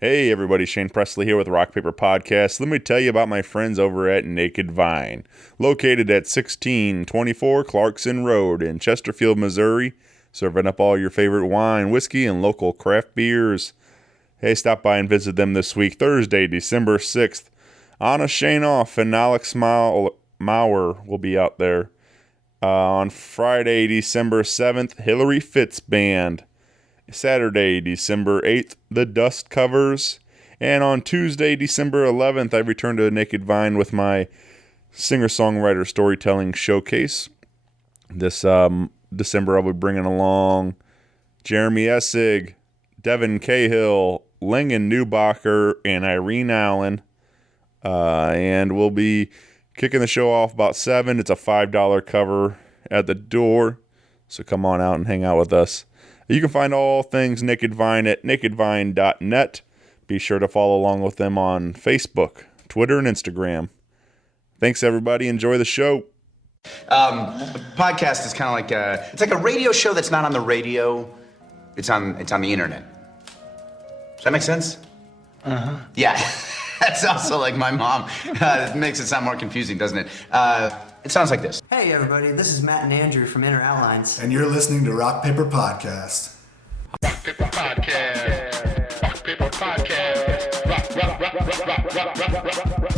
Hey everybody, Shane Presley here with Rock Paper Podcast. Let me tell you about my friends over at Naked Vine, located at 1624 Clarkson Road in Chesterfield, Missouri, serving up all your favorite wine, whiskey, and local craft beers. Hey, stop by and visit them this week, Thursday, December 6th. Anna Shainoff and Alex Maurer will be out there. On Friday, December 7th, Hillary Fitz Band. Saturday, December 8th, The Dust Covers. And on Tuesday, December 11th, I return to Naked Vine with my singer-songwriter storytelling showcase. This December, I'll be bringing along Jeremy Essig, Devin Cahill, Lingen Newbacher, and Irene Allen. And we'll be kicking the show off about 7. It's a $5 cover at the door. So come on out and hang out with us. You can find all things Naked Vine at nakedvine.net. Be sure to follow along with them on Facebook, Twitter, and Instagram. Thanks, everybody. Enjoy the show. A podcast is kind of like it's like a radio show that's not on the radio. It's on the internet. Does that make sense? Uh-huh. Yeah. That's also like my mom. It makes it sound more confusing, doesn't it? It sounds like this. Hey everybody, this is Matt and Andrew from Inner Outlines. And you're listening to Rock Paper Podcast. Rock Paper Podcast. Rock Paper Podcast.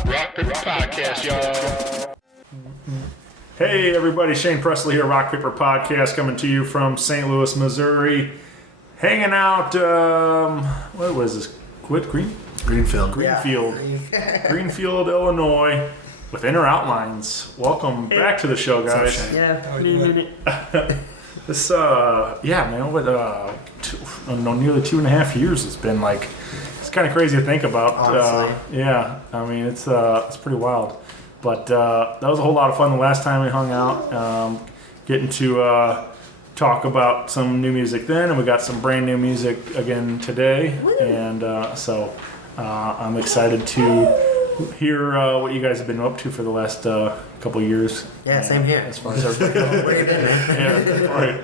Rock Paper Podcast, y'all. Hey everybody, Shane Presley here, Rock Paper Podcast, coming to you from St. Louis, Missouri. Hanging out, what was this? Greenfield. Greenfield, Illinois, with Inner Outlines. Welcome back to the show, guys. Yeah. This, man, with nearly 2.5 years, it's been like, it's kind of crazy to think about. Honestly. I mean, it's pretty wild. But that was a whole lot of fun the last time we hung out, getting to talk about some new music then, and we got some brand new music again today. Woo. And so I'm excited to hear what you guys have been up to for the last couple of years. Yeah, same here. As far as where you been, man. Yeah, right.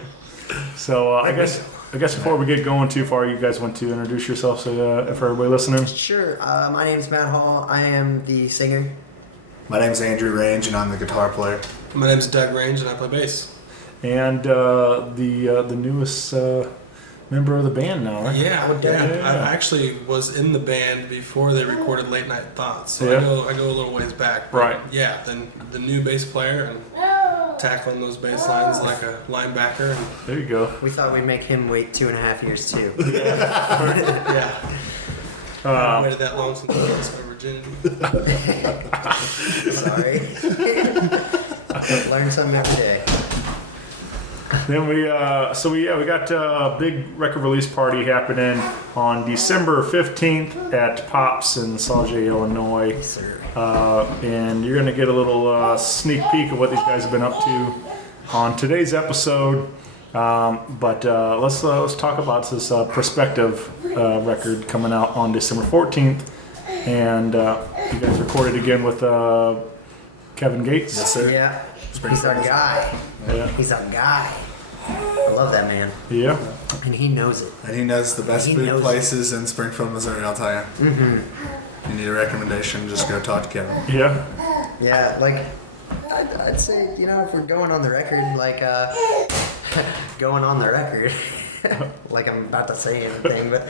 So I guess before we get going too far, you guys want to introduce yourselves for everybody listening? Sure. My name's Matt Hall. I am the singer. My name's Andrew Range, and I'm the guitar player. My name's Doug Range, and I play bass. And the newest member of the band now, right? Yeah. I actually was in the band before they recorded Late Night Thoughts, so Yeah. I go a little ways back. But Right. Yeah, then the new bass player and tackling those bass lines like a linebacker. And, There you go. We thought we'd make him wait 2.5 years too. yeah. I haven't waited that long since I lost my virginity. Sorry. Learn something every day. Then we got a big record release party happening on December 15th at Pops in Sauget, Illinois. Yes, sir. And you're going to get a little sneak peek of what these guys have been up to on today's episode. But let's talk about this Perspective record coming out on December 14th. And you guys recorded again with Kevin Gates. Yes, sir. Yeah. He's our guy. Yeah. He's our guy. I love that man. Yeah. And he knows it. And he knows the best food places in Springfield, Missouri, I'll tell you. Mm-hmm. You need a recommendation, just go talk to Kevin. Yeah. Yeah, like, I'd say, if we're going on the record, like, going on the record, like I'm about to say anything, but,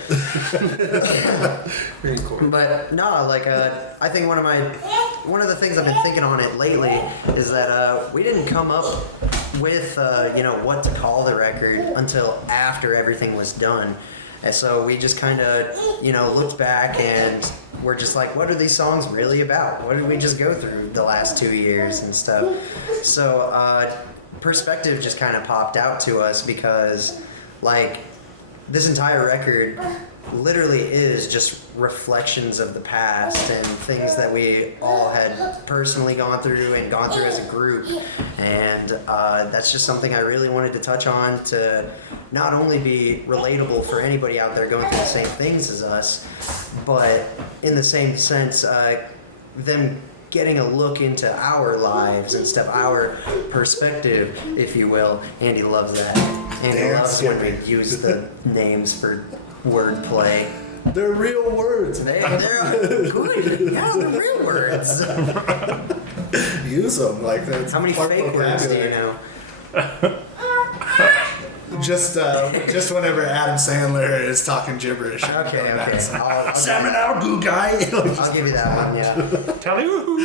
but no, like, I think one of the things I've been thinking on it lately is that, we didn't come up with, what to call the record until after everything was done. And so we just kind of, looked back and we're just like, what are these songs really about? What did we just go through the last 2 years and stuff? So Perspective just kind of popped out to us because, like, this entire record literally is just reflections of the past and things that we all had personally gone through as a group. And that's just something I really wanted to touch on to not only be relatable for anybody out there going through the same things as us, but in the same sense, them getting a look into our lives and stuff, our perspective, if you will. Andy loves that. Andy loves when we use the names for wordplay. They're real words. They're good. Yeah, they're real words. Use them like that. How many fake words do you know? Just whenever Adam Sandler is talking gibberish. Okay. Salmon out, goo guy. I'll give you that one, yeah. Tell you.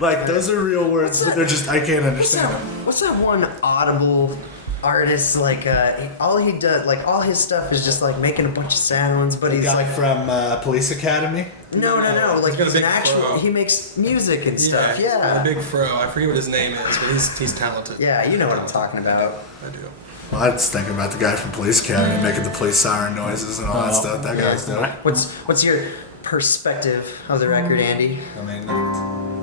Like, those are real words. They're just, I can't understand them. What's that one Audible artist, like, all he does, like, all his stuff is just, like, making a bunch of sounds, but The he's guy like... from Police Academy? No, like, got a he's an big actual... fro. He makes music and stuff, he's got a yeah. big fro. I forget what his name is, but he's talented. Yeah, you know what I'm talking about. I do. Well, I was thinking about the guy from Police Academy making the police siren noises and all that stuff. That guy's dope. What's your perspective of the record, Andy? I mean,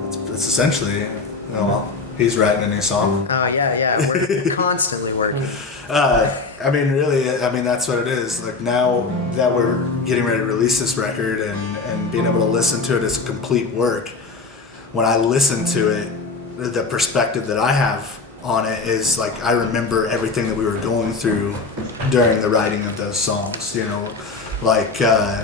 it's essentially, well, he's writing a new song. Oh, yeah, we're constantly working. I mean, really, that's what it is. Like, now that we're getting ready to release this record and being able to listen to it as a complete work, when I listen to it, the perspective that I have on it is, like, I remember everything that we were going through during the writing of those songs, you know, like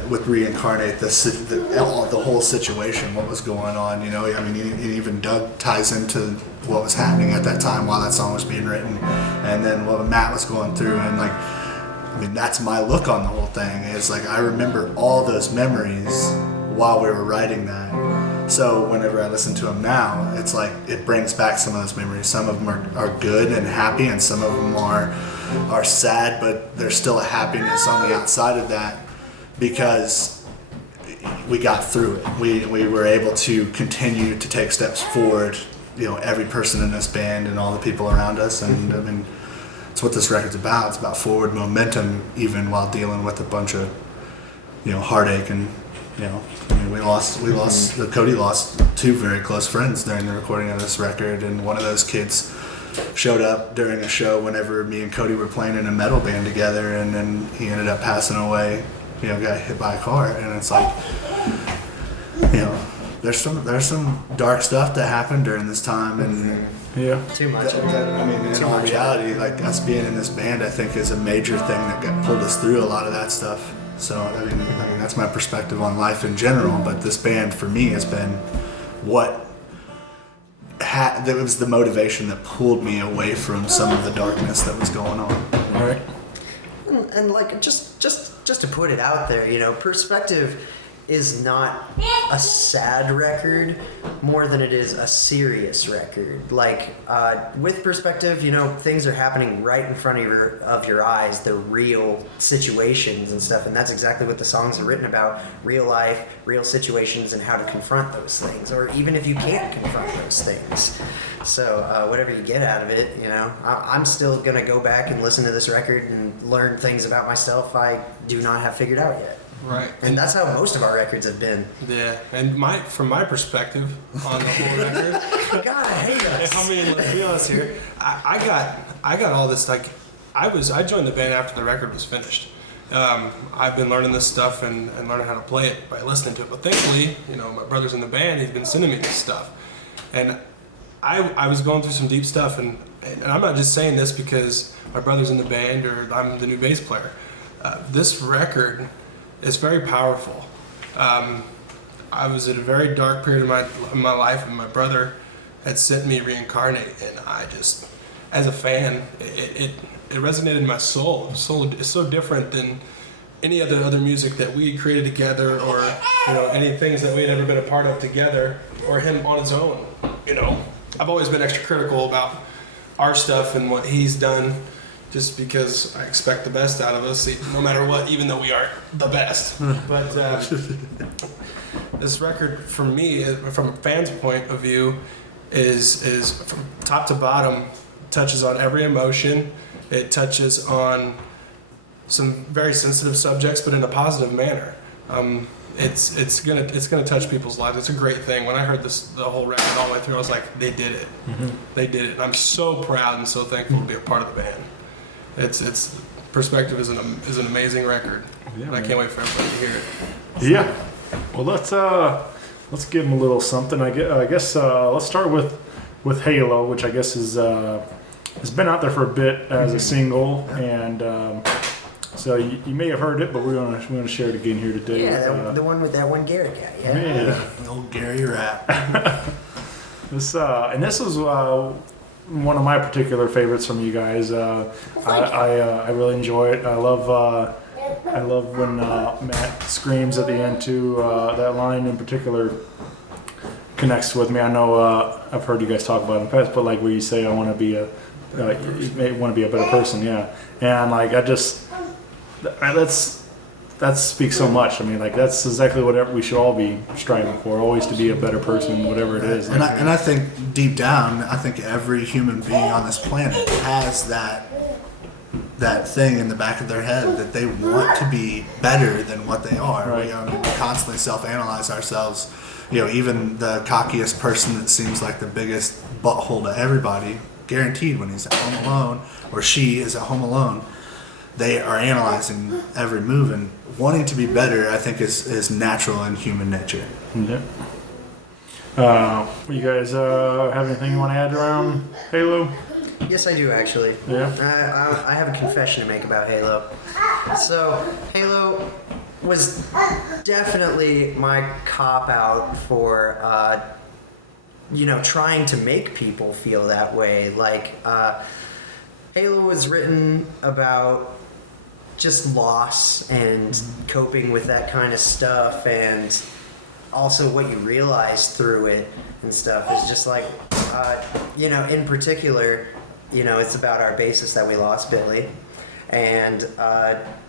with Reincarnate, the whole situation, what was going on, you know. I mean, even Doug ties into what was happening at that time while that song was being written, and then what Matt was going through, and, like, I mean, that's my look on the whole thing, is, like, I remember all those memories while we were writing that. So whenever I listen to them now, it's like it brings back some of those memories. Some of them are good and happy, and some of them are sad, but there's still a happiness on the outside of that because we got through it. We were able to continue to take steps forward, you know, every person in this band and all the people around us. And I mean, it's what this record's about. It's about forward momentum, even while dealing with a bunch of, you know, heartache and, you know, I mean, Cody lost two very close friends during the recording of this record, and one of those kids showed up during a show whenever me and Cody were playing in a metal band together, and then he ended up passing away, you know, got hit by a car. And it's like, you know, there's some dark stuff that happened during this time, and Yeah. Too much. I mean, in all reality, like, us being in this band, I think is a major thing that pulled us through a lot of that stuff. So I mean, that's my perspective on life in general. But this band, for me, has been that was the motivation that pulled me away from some of the darkness that was going on. All right. And like, just to put it out there, you know, Perspective is not a sad record more than it is a serious record. Like, with Perspective, you know, things are happening right in front of your eyes. They're real situations and stuff, and that's exactly what the songs are written about. Real life, real situations, and how to confront those things, or even if you can't confront those things. So whatever you get out of it, you know, I'm still gonna go back and listen to this record and learn things about myself I do not have figured out yet. Right. And that's how most of our records have been. Yeah, and from my perspective on the whole record, God, I hate us. I mean, let's be honest here. I got all this, like, I joined the band after the record was finished. I've been learning this stuff and learning how to play it by listening to it. But thankfully, you know, my brother's in the band. He's been sending me this stuff, and I was going through some deep stuff. And I'm not just saying this because my brother's in the band or I'm the new bass player. This record is very powerful. I was at a very dark period of my life, and my brother had sent me Reincarnate, and I just, as a fan, it resonated in my soul. It's so different than any other music that we created together, or, you know, any things that we had ever been a part of together, or him on his own. You know, I've always been extra critical about our stuff and what he's done, just because I expect the best out of us, no matter what, even though we aren't the best. But this record, for me, from a fan's point of view, is from top to bottom, touches on every emotion. It touches on some very sensitive subjects, but in a positive manner. It's gonna touch people's lives. It's a great thing. When I heard the whole record all the way through, I was like, they did it. Mm-hmm. They did it. And I'm so proud and so thankful to be a part of the band. It's Perspective is an amazing record, and I can't wait for everybody to hear it. Yeah. Well, let's give them a little something. I guess let's start with Halo, which I guess has been out there for a bit as a single, and it's So you may have heard it, but we're gonna share it again here today. Yeah, the one with that one Garrett guy. Yeah. Yeah. Old Gary Rapp. This was one of my particular favorites from you guys. I really enjoy it. I love when Matt screams at the end too. That line in particular connects with me. I know I've heard you guys talk about it in the past, but like where you say I want to be you may want to be a better person, yeah. And like that speaks so much. I mean, like that's exactly what we should all be striving for, always to be a better person, whatever it is. And I think deep down, I think every human being on this planet has that thing in the back of their head that they want to be better than what they are. Right. We constantly self-analyze ourselves. Even the cockiest person that seems like the biggest butthole to everybody, guaranteed when he's at home alone or she is at home alone, they are analyzing every move, and wanting to be better, I think, is natural in human nature. Yeah. You guys have anything you want to add around Halo? Yes, I do actually. Yeah. I have a confession to make about Halo. So, Halo was definitely my cop out for, trying to make people feel that way. Like, Halo was written about just loss and coping with that kind of stuff, and also what you realize through it and stuff is just like, in particular, it's about our bassist that we lost, Billy. And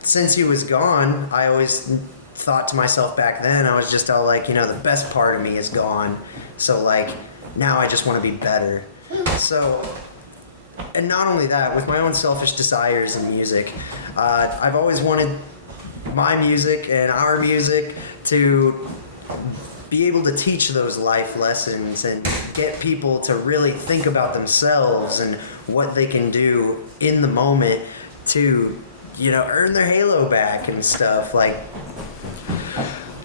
since he was gone, I always thought to myself back then, I was just all like, the best part of me is gone. So like, now I just want to be better. So, and not only that, with my own selfish desires in music, I've always wanted my music and our music to be able to teach those life lessons and get people to really think about themselves and what they can do in the moment to, earn their halo back and stuff. Like,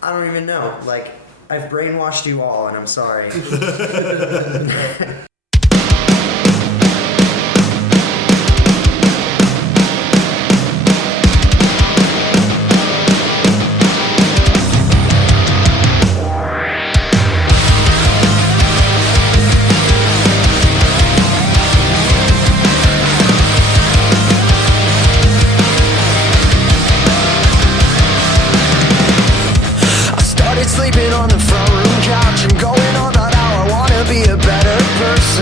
I don't even know. Like, I've brainwashed you all, and I'm sorry. Sleeping on the front room couch and going on about how I wanna be a better person.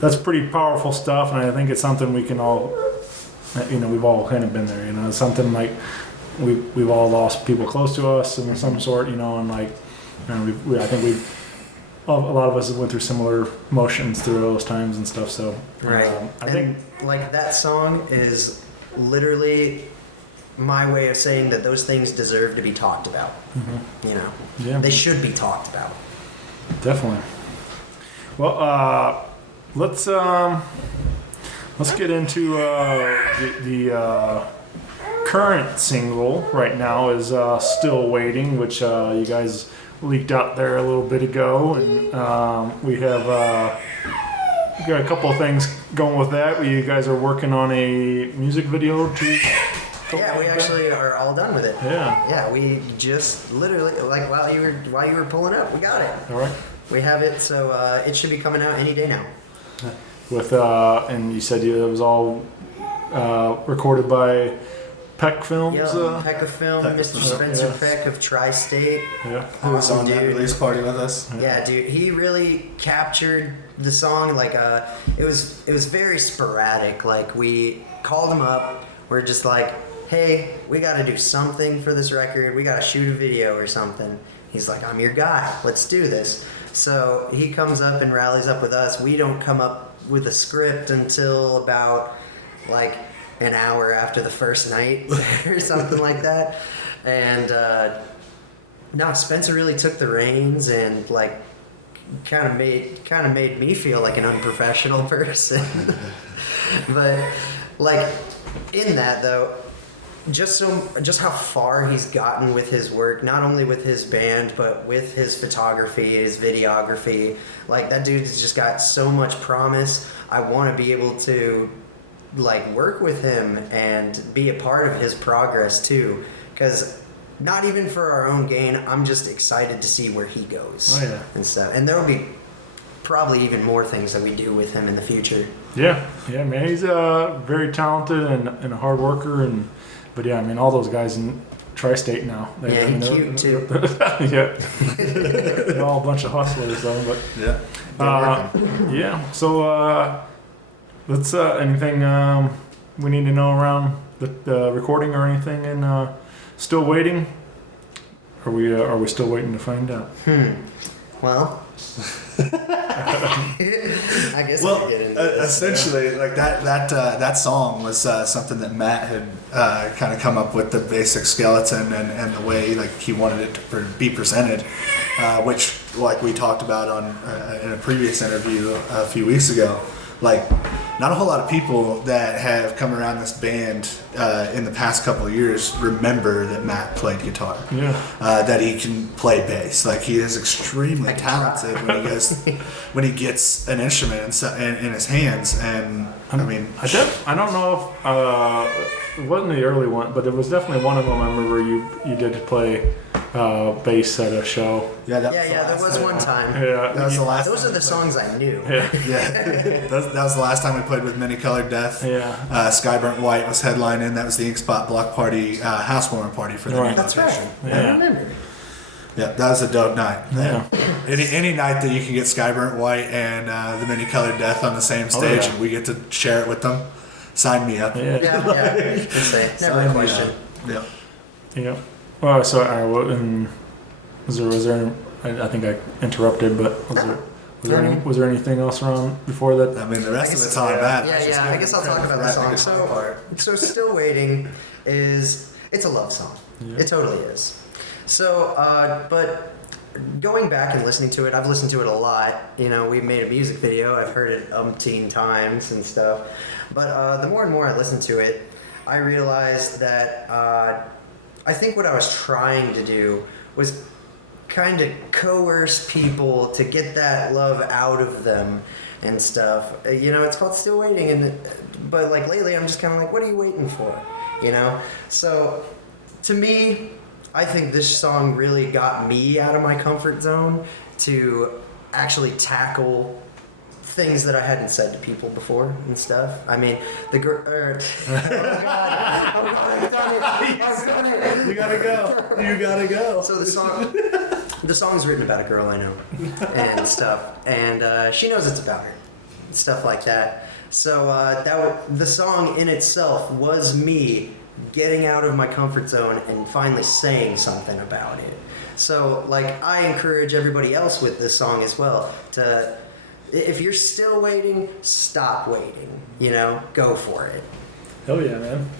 that's pretty powerful stuff, and I think it's something we can all, we've all kind of been there. It's something like we've all lost people close to us in some sort, and like, I think a lot of us have went through similar emotions through those times and stuff. So right, I think like that song is literally my way of saying that those things deserve to be talked about. Yeah. They should be talked about. Definitely. Well, let's get into the current single right now is "Still Waiting," which you guys leaked out there a little bit ago, and we have got a couple of things going with that. You guys are working on a music video to. Yeah, we actually are all done with it. Yeah. Yeah, we just literally while you were pulling up, we got it. All right. We have it, so it should be coming out any day now. With and you said it was all recorded by Peck Films. Yeah, Peck of Film, Mr. Spencer yes. Peck of Tri-State. Yeah. Who was on that dude. release party with us? Yeah, dude, he really captured the song. Like, it was very sporadic. Like, we called him up. We're just like, hey, we got to do something for this record. We got to shoot a video or something. He's like, I'm your guy. Let's do this. So he comes up and rallies up with us. We don't come up with a script until about like an hour after the first night or something like that. And no, Spencer really took the reins and like kind of made me feel like an unprofessional person. But like in that though, just how far he's gotten with his work, not only with his band, but with his photography, his videography. Like, that dude's just got so much promise. I want to be able to, like, work with him and be a part of his progress, too. Because not even for our own gain, I'm just excited to see where he goes. Oh, yeah. And stuff. And there will be probably even more things that we do with him in the future. Yeah, man, he's very talented and a hard worker, but yeah, I mean, all those guys in Tri-State now. He's cute too. Yeah, they're all a bunch of hustlers though. But yeah. So let's anything we need to know around the recording or anything, and still waiting. Are we still waiting to find out? Well. I guess Well, we get into this. essentially, like that song was something that Matt had kind of come up with, the basic skeleton and the way like he wanted it to be presented, which like we talked about on in a previous interview a few weeks ago. Like, not a whole lot of people that have come around this band in the past couple of years remember that Matt played guitar. Yeah. That he can play bass. Like, he is extremely talented when he gets an instrument in his hands. And I mean, I don't know if it wasn't the early one, but it was definitely one of them. I remember you did play bass at a show. Yeah, There was one time. Yeah, That was the last. Those time are the songs I knew. Yeah. Yeah, that was the last time we played with Many Colored Death. Yeah. Skagbyrds White was headlining. That was the Ink Spot Block Party housewarming party for the Right. new That's location. right. Yeah. I remember. Yeah, that was a dope night. Yeah. Any night that you can get Skagbyrds White and the Many Colored Death on the same stage, yeah. and we get to share it with them, sign me up. Yeah. Yeah. Never Sign a me question. up. Yeah. Yeah. Well, so was there? I think I interrupted, but was there anything else around before that? I mean, the rest of guess- it's on Matt. Yeah. I guess I'll talk about the song. So Still Waiting it's a love song. Yeah. It totally is. So, but going back and listening to it, I've listened to it a lot. We've made a music video. I've heard it umpteen times and stuff. But the more and more I listen to it, I realized that I think what I was trying to do was kind of coerce people to get that love out of them and stuff. It's called Still Waiting, but like lately I'm just kind of like, what are you waiting for? So to me, I think this song really got me out of my comfort zone to actually tackle things that I hadn't said to people before and stuff. I mean, the girl. I've done it. You gotta go. So the song's written about a girl I know and stuff, and she knows it's about her. stuff like that. So the song in itself was me getting out of my comfort zone and finally saying something about it. So, like, I encourage everybody else with this song as well to, if you're still waiting, stop waiting. You know, go for it. Hell yeah, man.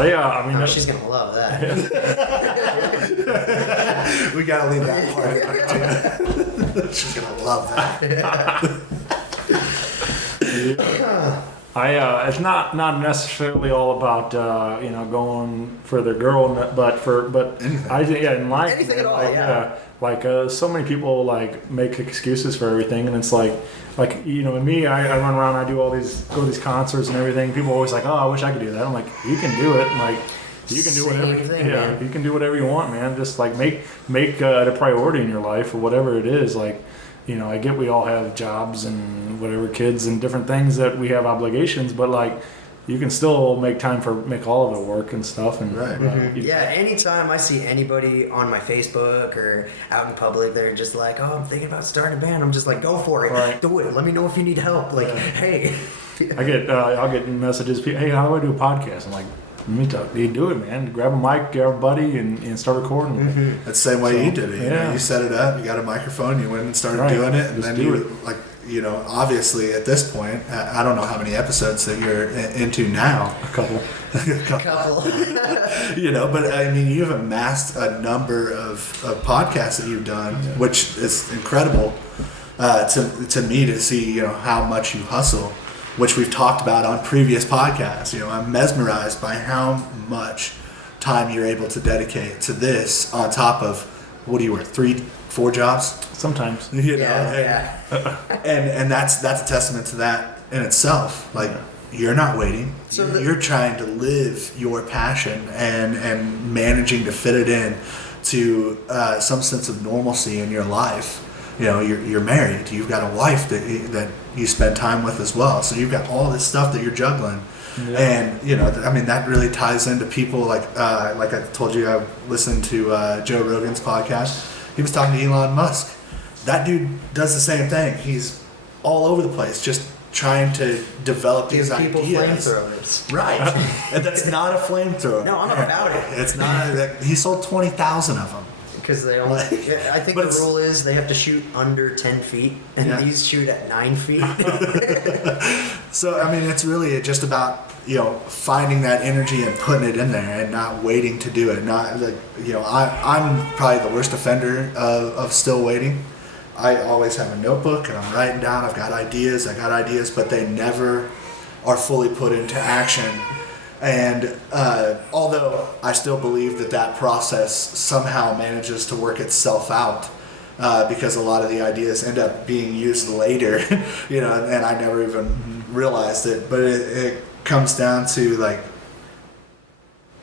I mean, she's gonna love that. We gotta leave that part in too. She's gonna love that. It's not necessarily all about going for the girl, but anything. I think in life, Anything at all, like, yeah. So many people like make excuses for everything, and it's like me, I run around, I do go to these concerts and everything. People are always like, oh, I wish I could do that. I'm like, you can do it. And, like, you can do whatever. Man. You can do whatever you want, man. Just like make it a priority in your life or whatever it is. Like, I get we all have jobs and whatever, kids and different things that we have obligations, but like, you can still make all of it work and stuff. And right. Anytime I see anybody on my Facebook or out in public, they're just like, oh, I'm thinking about starting a band. I'm just like, go for it. Right. Do it. Let me know if you need help. Like, hey. I'll get messages. Hey, how do I do a podcast? I'm like, let me talk. You do it, man. Grab a mic, grab a buddy, and start recording. Mm-hmm. That's the same way you did it. You set it up. You got a microphone. You went and started doing it, and then obviously at this point, I don't know how many episodes that you're into now. A couple. But I mean, you've amassed a number of podcasts that you've done, which is incredible to me to see, how much you hustle, which we've talked about on previous podcasts. I'm mesmerized by how much time you're able to dedicate to this on top of, what do you work, 3-4 jobs? Sometimes. And that's a testament to that in itself. Like, you're not waiting. So You're trying to live your passion and managing to fit it in to some sense of normalcy in your life. You know, you're married. You've got a wife that you spend time with as well. So you've got all this stuff that you're juggling. Yeah. And, you know, I mean, that really ties into people like I told you, I listened to Joe Rogan's podcast. He was talking to Elon Musk. That dude does the same thing. He's all over the place, just trying to develop these people ideas. flamethrowers. Right. And that's not a flamethrower. No, I'm not about it. It's not. He sold 20,000 of them. Because they only, I think the rule is they have to shoot under 10 feet, and these shoot at 9 feet. So, I mean, it's really just about, you know, finding that energy and putting it in there and not waiting to do it. Not like, you know, I'm probably the worst offender of still waiting. I always have a notebook and I'm writing down, I got ideas, but they never are fully put into action. And although I still believe that process somehow manages to work itself out, because a lot of the ideas end up being used later, you know, and I never even realized it. But it comes down to like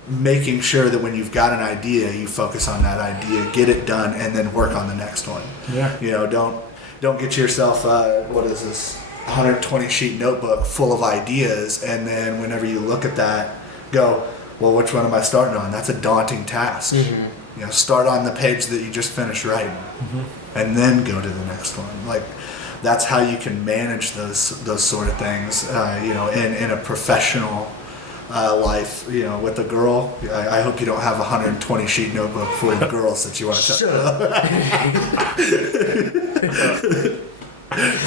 making sure that when you've got an idea, you focus on that idea, get it done, and then work on the next one. Yeah. You know, don't get yourself what is this? 120 sheet notebook full of ideas, and then whenever you look at that, go, well, which one am I starting on? That's a daunting task. You know, start on the page that you just finished writing, and then go to the next one. Like, that's how you can manage those sort of things. You know, in a professional life, you know, with a girl, I hope you don't have a 120 sheet notebook full of girls that you want to tell.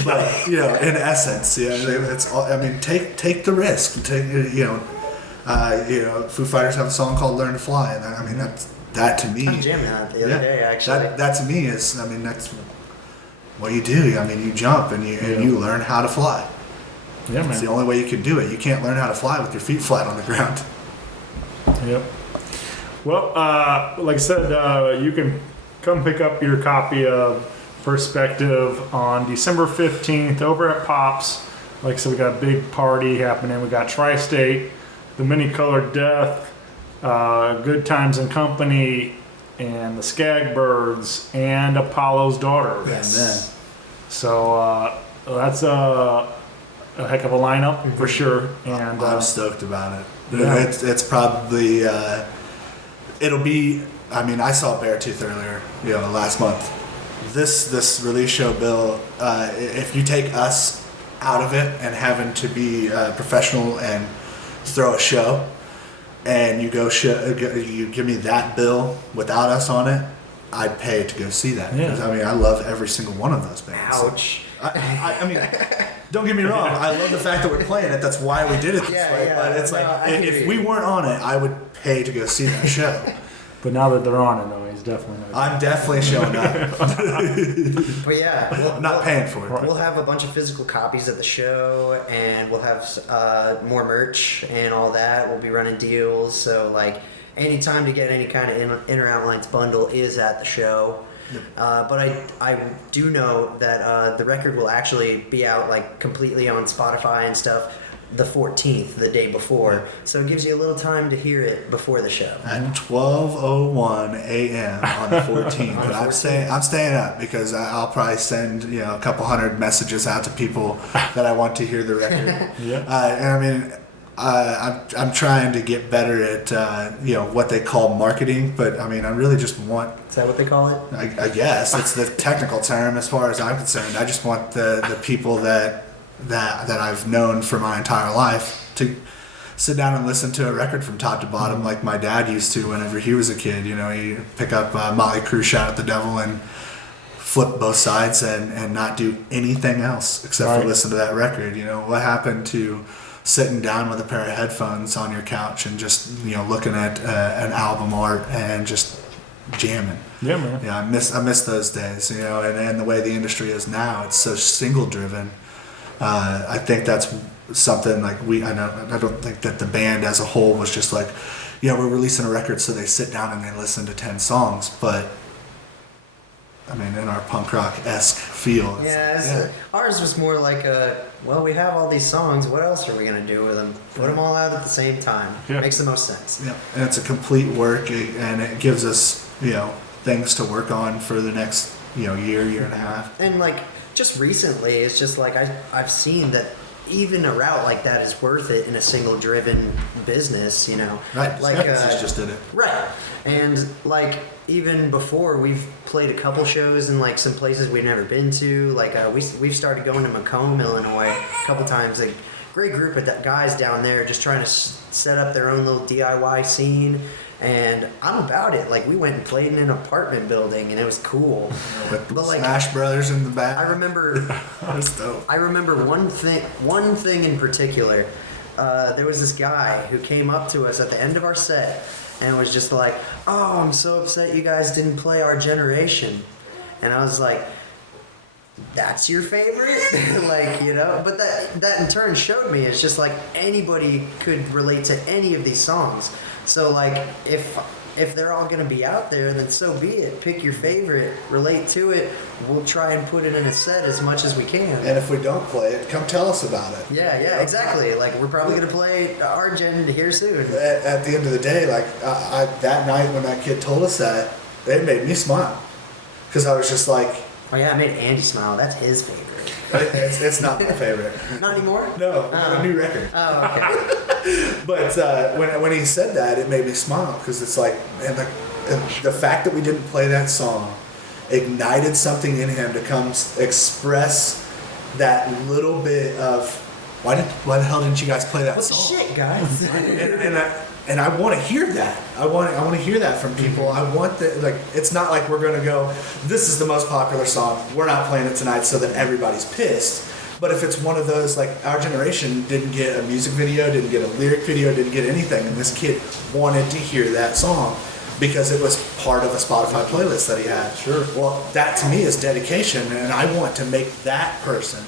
But, you know, in essence, yeah, it's all, I mean, take the risk. You know, Foo Fighters have a song called "Learn to Fly," and I mean, that to me. I'm jamming that the other day, actually. That to me is, I mean, that's what you do. I mean, you jump and you learn how to fly. Yeah, man. It's the only way you can do it. You can't learn how to fly with your feet flat on the ground. Yep. Well, like I said, you can come pick up your copy of Perspective on December 15th over at Pops. Like I said, we got a big party happening. We got Tri-State, the Many Colored Death, Goodtimes and Company, and the Skagbyrds, and Apollo's Daughter. Yes. So that's a heck of a lineup for sure. And I'm stoked about it. Yeah. It's probably it'll be. I mean, I saw Beartooth earlier, you know, last month. This release show, Bill, if you take us out of it and having to be professional and throw a show, and you you give me that bill without us on it, I'd pay to go see that. Yeah. I mean, I love every single one of those bands. Ouch. I mean, don't get me wrong. I love the fact that we're playing it. That's why we did it this way. Yeah, but it's if we weren't on it, I would pay to go see that show. But now that they're on it, though, he's definitely not. I'm definitely showing up. But yeah, I'm not paying for it. We'll have a bunch of physical copies at the show, and we'll have more merch and all that. We'll be running deals, so like any time to get any kind of Inner Outlines bundle is at the show. Yep. But I do know that the record will actually be out like completely on Spotify and stuff the 14th, the day before. So it gives you a little time to hear it before the show. At 12:01 a.m. on the 14th. And I'm staying up because I'll probably send, you know, a couple hundred messages out to people that I want to hear the record. Yeah. And I mean, I'm trying to get better at you know, what they call marketing, but I mean, I really just want. Is that what they call it? I guess it's the technical term as far as I'm concerned. I just want the people that I've known for my entire life to sit down and listen to a record from top to bottom, like my dad used to whenever he was a kid. You know, he'd pick up Motley Crue, Shout at the Devil, and flip both sides and not do anything else except for listen to that record. You know, what happened to sitting down with a pair of headphones on your couch and just, you know, looking at an album art and just jamming. Yeah, man. Yeah, I miss those days, you know, and the way the industry is now, it's so single driven. I think that's something like I don't think that the band as a whole was just like, yeah, we're releasing a record so they sit down and they listen to 10 songs, but in our punk rock-esque feel. Ours was more like well, we have all these songs. What else are we gonna do with them? Put them all out at the same time. Yeah. Makes the most sense. Yeah, and it's a complete work, and it gives us, things to work on for the next, year and a half. And like just recently, it's just like I've seen that even a route like that is worth it in a single driven business, Right, Like Skagbyrds just did it. right, and like even before we've played a couple shows in like some places we've never been to. Like we've started going to Macomb, Illinois, a couple times. Like great group of guys down there just trying to set up their own little DIY scene. And I'm about it. Like we went and played in an apartment building, and it was cool. With But like Smash Brothers in the back. I remember, That's dope. I remember one thing in particular. There was this guy who came up to us at the end of our set and was just like, "Oh, I'm so upset you guys didn't play Our Generation," and I was like, "That's your favorite?" But that in turn showed me it's just like anybody could relate to any of these songs. So like if they're all gonna be out there, then so be it. Pick your favorite, relate to it. We'll try and put it in a set as much as we can. And if we don't play it, come tell us about it. Yeah, exactly. Like we're probably gonna play Our Gen here soon. At the end of the day, that night when that kid told us that, it made me smile. Because I was just like... Oh yeah, I made Andy smile. That's his favorite. It's not my favorite. Not anymore? No, we got a new record. Oh, okay. But when he said that, it made me smile. Because it's like, and the fact that we didn't play that song ignited something in him to come express that little bit of, why the hell didn't you guys play that What song? the shit, guys? And I want to hear that. I want to hear that from people. I want that. Like, it's not like we're gonna go, this is the most popular song, we're not playing it tonight so that everybody's pissed. But if it's one of those, like, Our Generation didn't get a music video, didn't get a lyric video, didn't get anything, and this kid wanted to hear that song because it was part of a Spotify playlist that he had. Sure. Well, that to me is dedication, and I want to make that person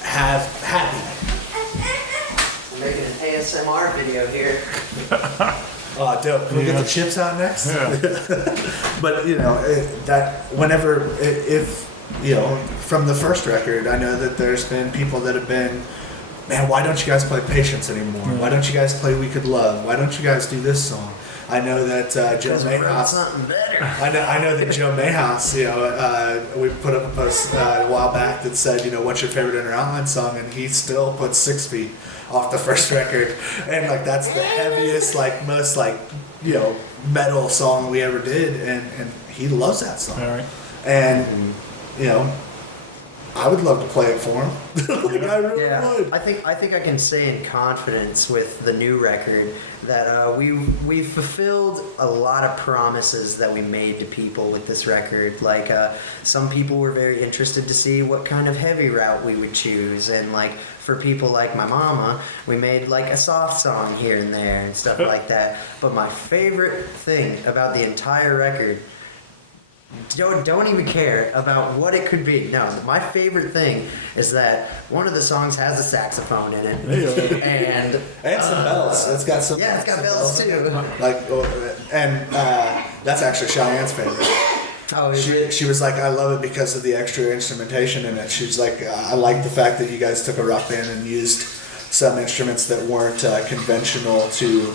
have happy. Making an ASMR video here. Oh, dope. Can we get the chips out next? Yeah. But, that whenever, if, from the first record, I know that there's been people that have been, man, why don't you guys play Patience anymore? Why don't you guys play We Could Love? Why don't you guys do this song? I know that Joe Mayhouse. Something better. I know that Joe Mayhouse, we put up a post a while back that said, what's your favorite Inner Outline song? And he still puts 6 Feet off the first record. And like that's the heaviest, like most like, metal song we ever did, and he loves that song. All right. And I would love to play it for him. Like, I really would. I think I can say in confidence with the new record that we fulfilled a lot of promises that we made to people with this record. Like some people were very interested to see what kind of heavy route we would choose, and like for people like my mama, we made like a soft song here and there and stuff like that. But my favorite thing about the entire record, don't even care about what it could be. No, my favorite thing is that one of the songs has a saxophone in it, And some bells. It's got some. Yeah, it's got bells too. That's actually Cheyenne's favorite. Oh, She was like, I love it because of the extra instrumentation in it. She's like, I like the fact that you guys took a rock band and used some instruments that weren't conventional to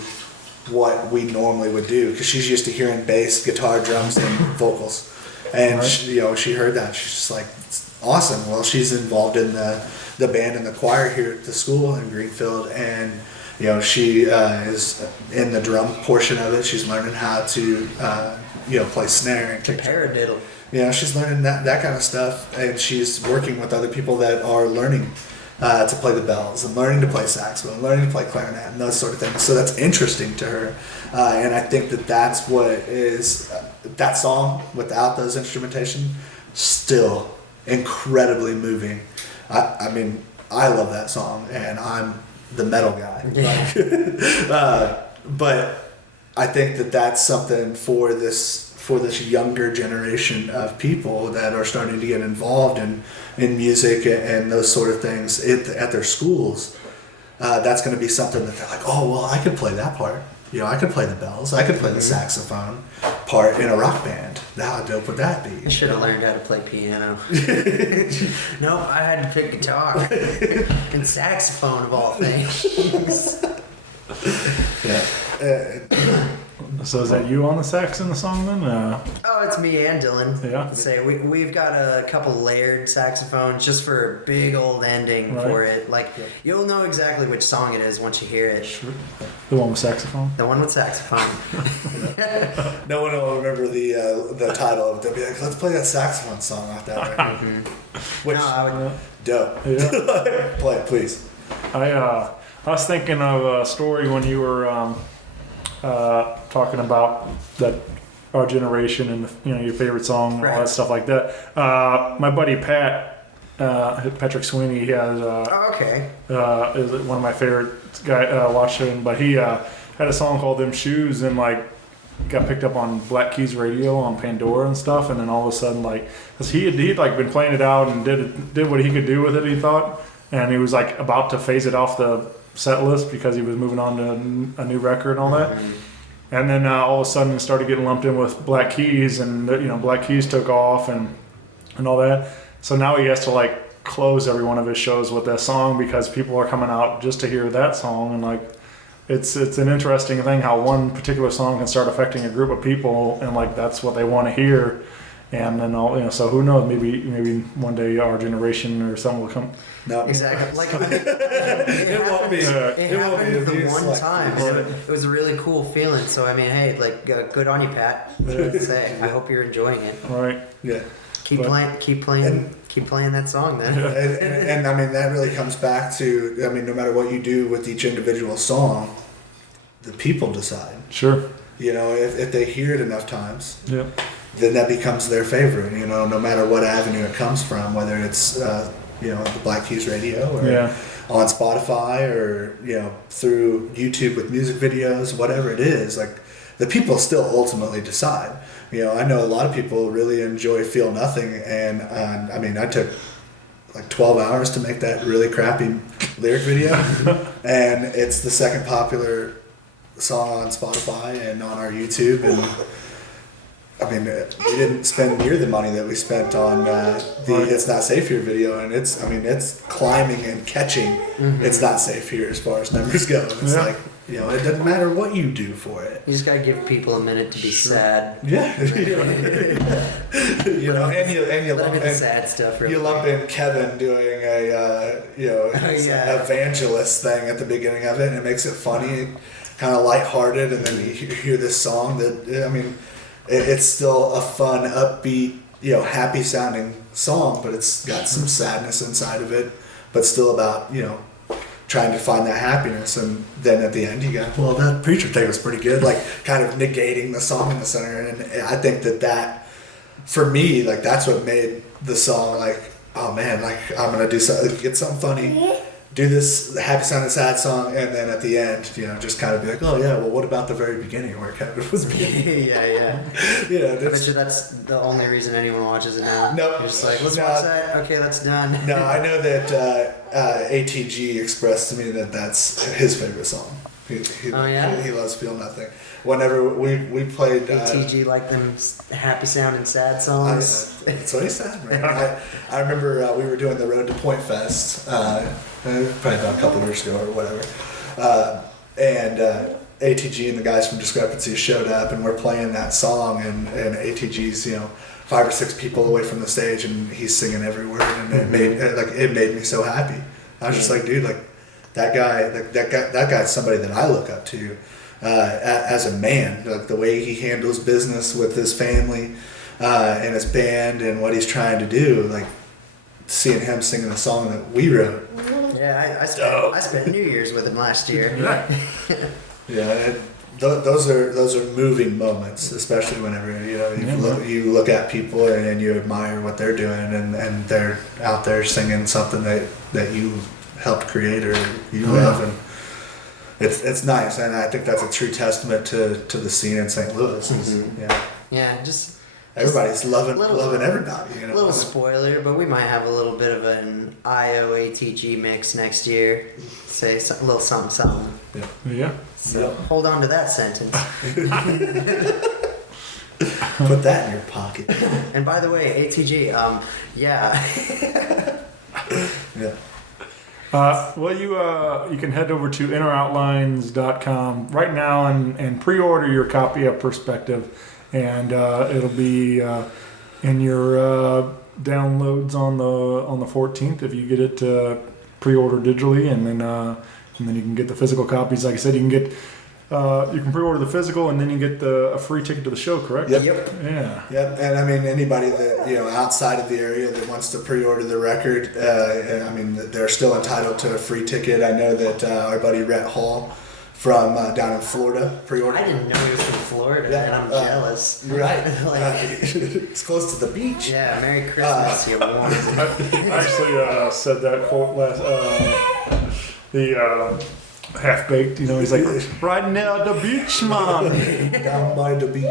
what we normally would do, because she's used to hearing bass, guitar, drums, and vocals. And she heard that. She's just like, it's awesome. Well, she's involved in the band and the choir here at the school in Greenfield, and she is in the drum portion of it. She's learning how to play snare and kick drum. paradiddle. She's learning that kind of stuff, and she's working with other people that are learning to play the bells and learning to play saxophone, learning to play clarinet and those sort of things. So that's interesting to her, and I think that's what is that song without those instrumentation still incredibly moving. I mean, I love that song, and I'm the metal guy. But I think that's something for this younger generation of people that are starting to get involved in music and those sort of things at their schools. That's going to be something that they're like, oh, well, I could play that part. You know, I could play the bells. I could play the saxophone part in a rock band. How dope would that I be? should have learned how to play piano. Nope, I had to pick guitar and saxophone of all things. Yeah. So is that you on the sax in the song then? Oh, it's me and Dylan. Yeah. Say we've got a couple layered saxophones just for a big old ending Right. for it. Like you'll know exactly which song it is once you hear it. The one with saxophone? The one with saxophone. No one will remember the title of it. They'll be like, let's play that saxophone song off that record. Which, No, I would, dope. Yeah. Play it, please. I was thinking of a story when you were talking about that our generation and your favorite song and all Right. that stuff like that. My buddy Patrick Sweeney, he has oh, okay. is one of my favorite guy watching, but he had a song called "Them Shoes" and like got picked up on Black Keys Radio on Pandora and stuff, and then all of a sudden like, cause he'd like been playing it out and did what he could do with it, he thought, and he was like about to phase it off the set list because he was moving on to a new record and all that. And then all of a sudden it started getting lumped in with Black Keys, and Black Keys took off and all that. So now he has to like close every one of his shows with that song because people are coming out just to hear that song. And like it's an interesting thing how one particular song can start affecting a group of people, and like that's what they want to hear. And then so who knows? Maybe one day our generation or someone will come. No. Exactly. Like It won't be. it won't be happened the abuse one like time. this. It was a really cool feeling. So I mean, hey, like good on you, Pat. Say, I hope you're enjoying it. All right. Yeah. Keep playing that song then. And I mean, that really comes back to, I mean, no matter what you do with each individual song, the people decide. Sure. You know, if they hear it enough times, Yeah. then that becomes their favorite, you know, no matter what avenue it comes from, whether it's, the Black Keys Radio or Yeah. on Spotify or, through YouTube with music videos, whatever it is, like the people still ultimately decide. I know a lot of people really enjoy Feel Nothing, and I mean, I took like 12 hours to make that really crappy lyric video, and it's the second popular song on Spotify and on our YouTube, and I mean, we didn't spend near the money that we spent on the It's Not Safe Here video, and it's climbing and catching It's Not Safe Here as far as numbers go. It's like, it doesn't matter what you do for it. You just gotta give people a minute to be sad. Yeah. and you Let lump them in in, sad stuff. you lump in Kevin doing his Yeah. evangelist thing at the beginning of it, and it makes it funny, kind of lighthearted, and then you hear this song that, I mean, it's still a fun, upbeat, happy sounding song, but it's got some sadness inside of it, but still about, trying to find that happiness. And then at the end you go, well, that preacher thing was pretty good, like kind of negating the song in the center. And I think that for me, like that's what made the song like, oh man, like I'm going to do something, get something funny, do this happy sounding sad song, and then at the end, just kind of be like, oh yeah, well, what about the very beginning where Kevin was beginning? yeah. I bet you that's the only reason anyone watches it now. Nope. You're just like, let's watch that. Okay, that's done. No, I know that ATG expressed to me that that's his favorite song. He Oh, yeah? He loves Feel Nothing. Whenever we played... ATG like them happy sounding sad songs. That's what he said, man. I remember we were doing the Road to Point Fest, probably about a couple years ago or whatever. And ATG and the guys from Discrepancy showed up, and we're playing that song, and ATG's, 5 or 6 people away from the stage, and he's singing every word, and it made me so happy. I was just like, dude, like that guy's somebody that I look up to as a man, like the way he handles business with his family and his band and what he's trying to do, like seeing him singing a song that we wrote. Yeah, I spent New Year's with him last year. Yeah, those are moving moments, especially whenever you look at people and you admire what they're doing, and they're out there singing something that you helped create or you love, and it's nice, and I think that's a true testament to the scene in St. Louis. Yeah, just everybody's loving everybody. Little spoiler, but we might have a little bit of an IO ATG mix next year. Say a little something. Yeah. So hold on to that sentence. Put that in your pocket. And by the way, ATG, yeah. Yeah. Well, you can head over to inneroutlines.com right now and pre-order your copy of Perspective, and it'll be in your downloads on the 14th if you get it pre-order digitally, and then you can get the physical copies. Like I said, you can get you can pre-order the physical, and then you get a free ticket to the show. Correct? Yep. Yeah. Yep. And I mean, anybody that outside of the area that wants to pre-order the record, I mean, they're still entitled to a free ticket. I know that our buddy Rhett Hall from down in Florida pre-ordered. I didn't know he was from Florida, and I'm jealous. Right. Like, it's close to the beach. yeah, Merry Christmas, you warm. I actually said that quote last. The Half Baked, he's like, right now the beach, man. Down by the beach.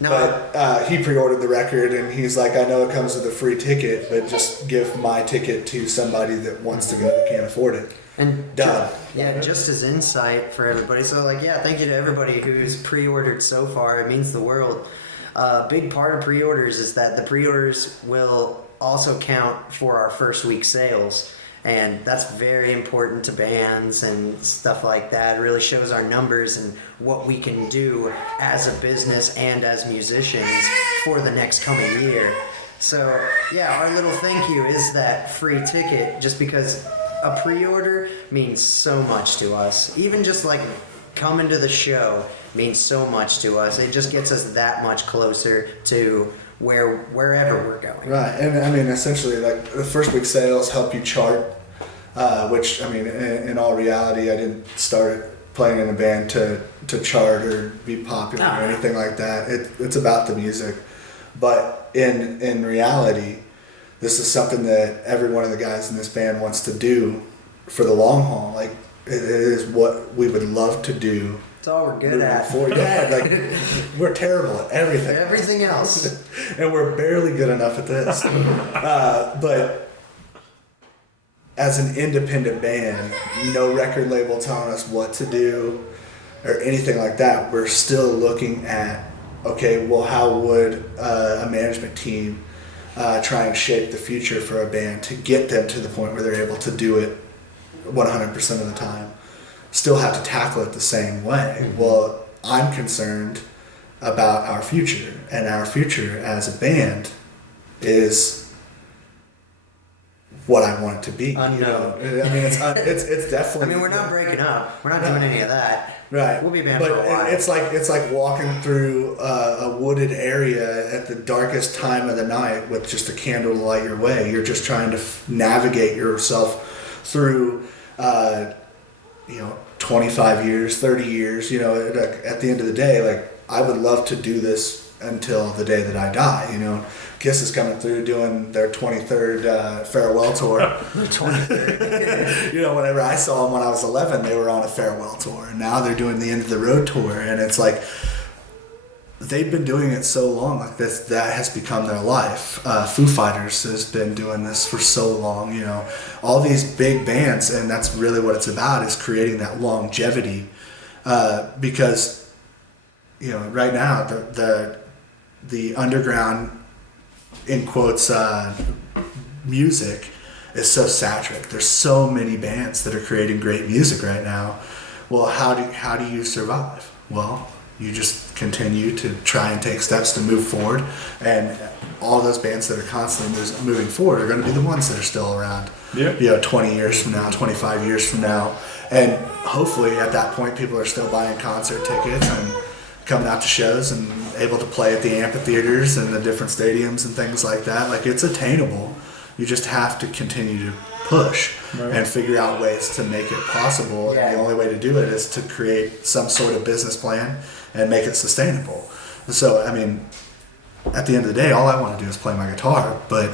No, But he pre-ordered the record, and he's like, I know it comes with a free ticket, but just give my ticket to somebody that wants to go that can't afford it. and Done. Yeah, just as insight for everybody. So, thank you to everybody who's pre-ordered so far. It means the world. A big part of pre-orders is that the pre-orders will also count for our first week sales. And that's very important to bands and stuff like that. It really shows our numbers and what we can do as a business and as musicians for the next coming year. So, yeah, our little thank you is that free ticket, just because a pre-order means so much to us. Even just coming to the show means so much to us. It just gets us that much closer to wherever we're going. Right, and I mean, essentially, the first week sales help you chart, which, I mean, in all reality, I didn't start playing in a band to chart or be popular or anything like that. It's about the music. But in reality, this is something that every one of the guys in this band wants to do for the long haul. Like, it is what we would love to do. It's all we're good at. Yeah, we're terrible at everything. Everything else. And we're barely good enough at this. But as an independent band, no record label telling us what to do or anything like that. We're still looking at, okay, well, how would a management team try and shape the future for a band to get them to the point where they're able to do it 100% of the time? Still have to tackle it the same way. Mm-hmm. Well, I'm concerned about our future, and our future as a band is what I want it to be. Unknown. I mean, it's definitely. I mean, we're not breaking up. We're not doing any of that. Right. We'll be a band for a while. But it's like walking through a wooded area at the darkest time of the night with just a candle to light your way. You're just trying to navigate yourself through, 25 years, 30 years. At the end of the day, I would love to do this until the day that I die. Kiss is coming through doing their 23rd farewell tour. 23rd. Whenever I saw them when I was 11, they were on a farewell tour, and now they're doing the end of the road tour, and it's like they've been doing it so long, that has become their life. Foo Fighters has been doing this for so long. All these big bands, and that's really what it's about, is creating that longevity, because right now the underground, in quotes, music is so saturated. There's so many bands that are creating great music right now. Well, how do you survive? Well, you just continue to try and take steps to move forward, and all those bands that are constantly moving forward are going to be the ones that are still around. Yeah. 20 years from now, 25 years from now, and hopefully at that point people are still buying concert tickets and coming out to shows and able to play at the amphitheaters and the different stadiums and things like that. It's attainable. You just have to continue to push and figure out ways to make it possible. Yeah. And the only way to do it is to create some sort of business plan and make it sustainable. So, I mean, at the end of the day, all I want to do is play my guitar. But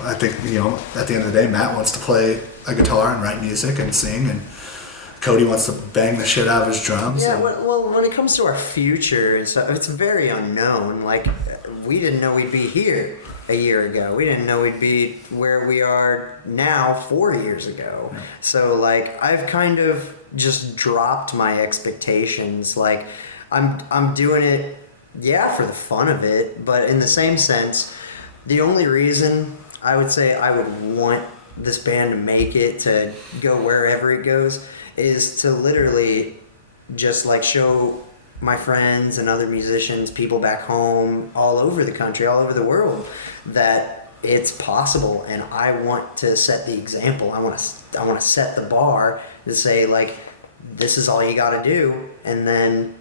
I think, at the end of the day, Matt wants to play a guitar and write music and sing and Cody wants to bang the shit out of his drums. Yeah, and- well, when it comes to our future, it's very unknown. Like, we didn't know we'd be here a year ago. We didn't know we'd be where we are now 4 years ago. Yeah. So, like, I've kind of just dropped my expectations. Like, I'm doing it, yeah, for the fun of it, but in the same sense, the only reason I would say I would want this band to make it, to go wherever it goes, is to literally just like show my friends and other musicians, people back home, all over the country, all over the world, that it's possible. And I want to set the example. I want to set the bar to say, like, this is all you got to do, and then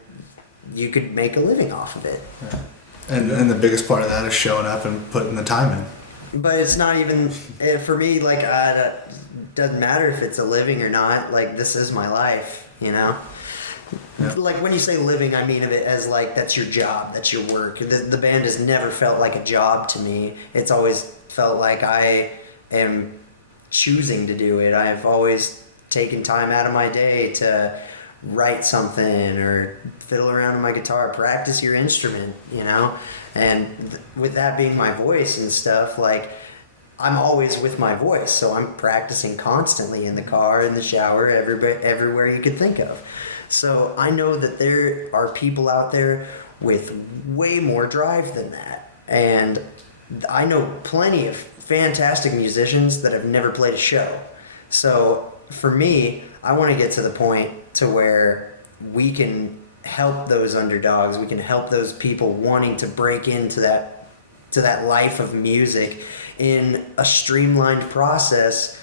you could make a living off of it. Yeah. And the biggest part of that is showing up and putting the time in. But it's not even, for me, like, it doesn't matter if it's a living or not. Like, this is my life, you know? Yeah. Like, when you say living, I mean of it as, like, that's your job, that's your work. The band has never felt like a job to me. It's always felt like I am choosing to do it. I've always taken time out of my day to write something or fiddle around on my guitar, practice your instrument, you know? And with that being my voice and stuff, like, I'm always with my voice, so I'm practicing constantly in the car, in the shower, everywhere you could think of. So I know that there are people out there with way more drive than that. And I know plenty of fantastic musicians that have never played a show. So for me, I want to get to the point to where we can help those underdogs. We can help those people wanting to break into that life of music in a streamlined process,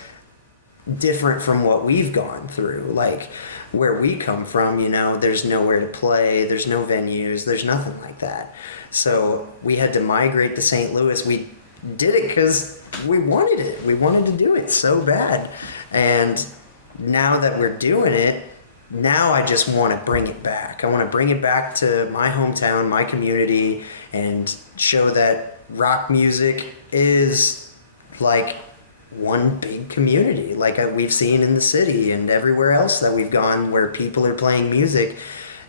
different from what we've gone through. Like, where we come from, you know, there's nowhere to play, there's no venues, there's nothing like that. So we had to migrate to St. Louis. We did it because we wanted it. We wanted to do it so bad. And now that we're doing it, now I just want to bring it back. I want to bring it back to my hometown, my community, and show that rock music is like one big community, like we've seen in the city and everywhere else that we've gone where people are playing music.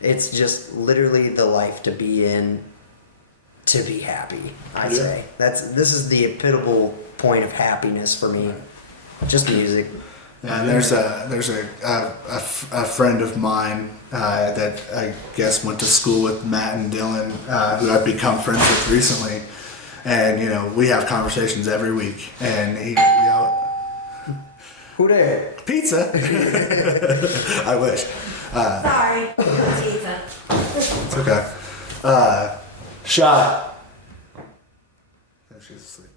It's just literally the life to be in, to be happy, I'd say. This is the epitome point of happiness for me. Just music. Yeah, and there's a friend of mine that I guess went to school with Matt and Dylan, who I've become friends with recently, and you know we have conversations every week, and he, you know, Who there? pizza. I wish. Sorry, pizza. It's okay. Shot. Oh, she's asleep.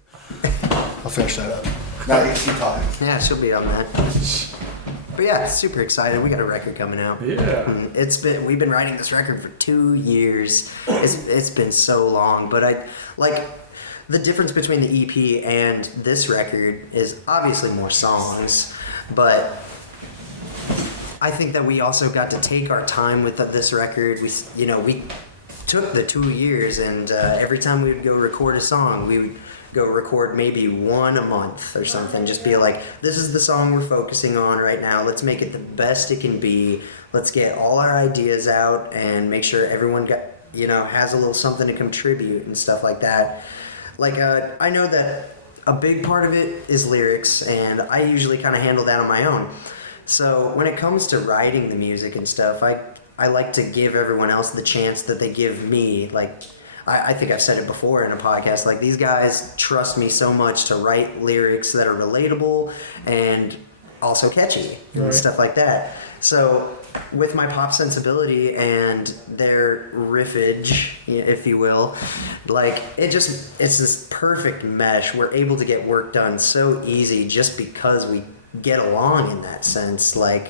I'll finish that up. Now you keep talking. Yeah, she'll be on that. But yeah, super excited. We got a record coming out. Yeah. We've been writing this record for 2 years. It's been so long, but I like the difference between the EP and this record is obviously more songs, but I think that we also got to take our time with this record. We took the 2 years, and every time we would go record a song, we would go record maybe one a month or something. Just be like, this is the song we're focusing on right now. Let's make it the best it can be. Let's get all our ideas out and make sure everyone has a little something to contribute and stuff like that. Like, I know that a big part of it is lyrics, and I usually kind of handle that on my own. So when it comes to writing the music and stuff, I like to give everyone else the chance that they give me. Like, I think I've said it before in a podcast, like, these guys trust me so much to write lyrics that are relatable and also catchy and stuff like that. So with my pop sensibility and their riffage, if you will, like, it's this perfect mesh. We're able to get work done so easy just because we get along in that sense. Like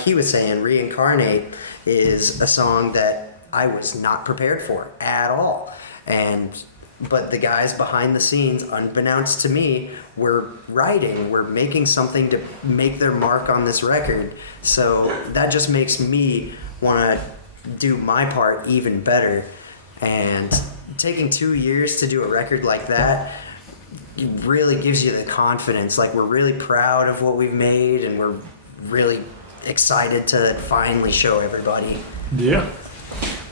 he was saying, Reincarnate is a song that I was not prepared for at all. But the guys behind the scenes, unbeknownst to me, were making something to make their mark on this record. So that just makes me want to do my part even better. And taking 2 years to do a record like that, it really gives you the confidence. Like, we're really proud of what we've made, and we're really excited to finally show everybody. Yeah.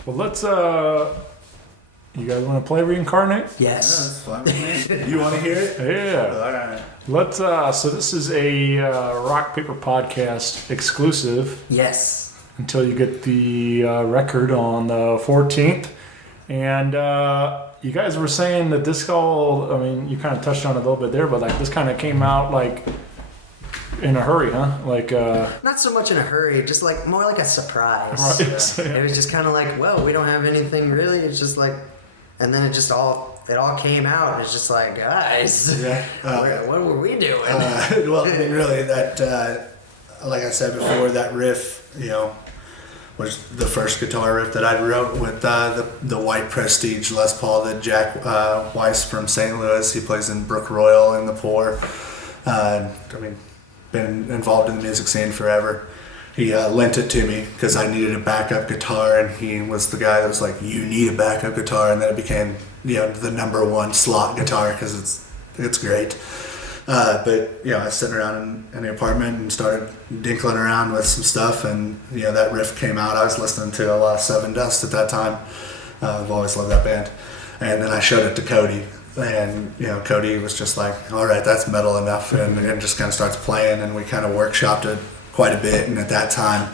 Well, let's. You guys want to play Reincarnate? Yes. Fine with me. You want to hear it? Yeah. All right. Let's. So this is a Rock Paper Podcast exclusive Yes. until you get the record on the 14th. And you guys were saying that this all. I mean, you kind of touched on it a little bit there, but like this kind of came out like in a hurry, huh? Like. Not so much in a hurry, just like more like a surprise. Right. It was just kind of like, well, we don't have anything really. It's just like, and then it all came out. And it's just like, guys, Yeah. what were we doing? Well, I mean, really, that, like I said before, that riff, was the first guitar riff that I wrote with the white Prestige Les Paul that Jack Weiss from St. Louis. He plays in Brook Royal and The Poor. Been involved in the music scene forever. He lent it to me because I needed a backup guitar, and he was the guy that was like, "You need a backup guitar," and then it became, the number one slot guitar because it's great. But I was sitting around in the apartment and started dinkling around with some stuff, and that riff came out. I was listening to a lot of Seven Dust at that time. I've always loved that band, and then I showed it to Cody. And Cody was just like, all right, that's metal enough, and just kind of starts playing, and we kind of workshopped it quite a bit. And at that time,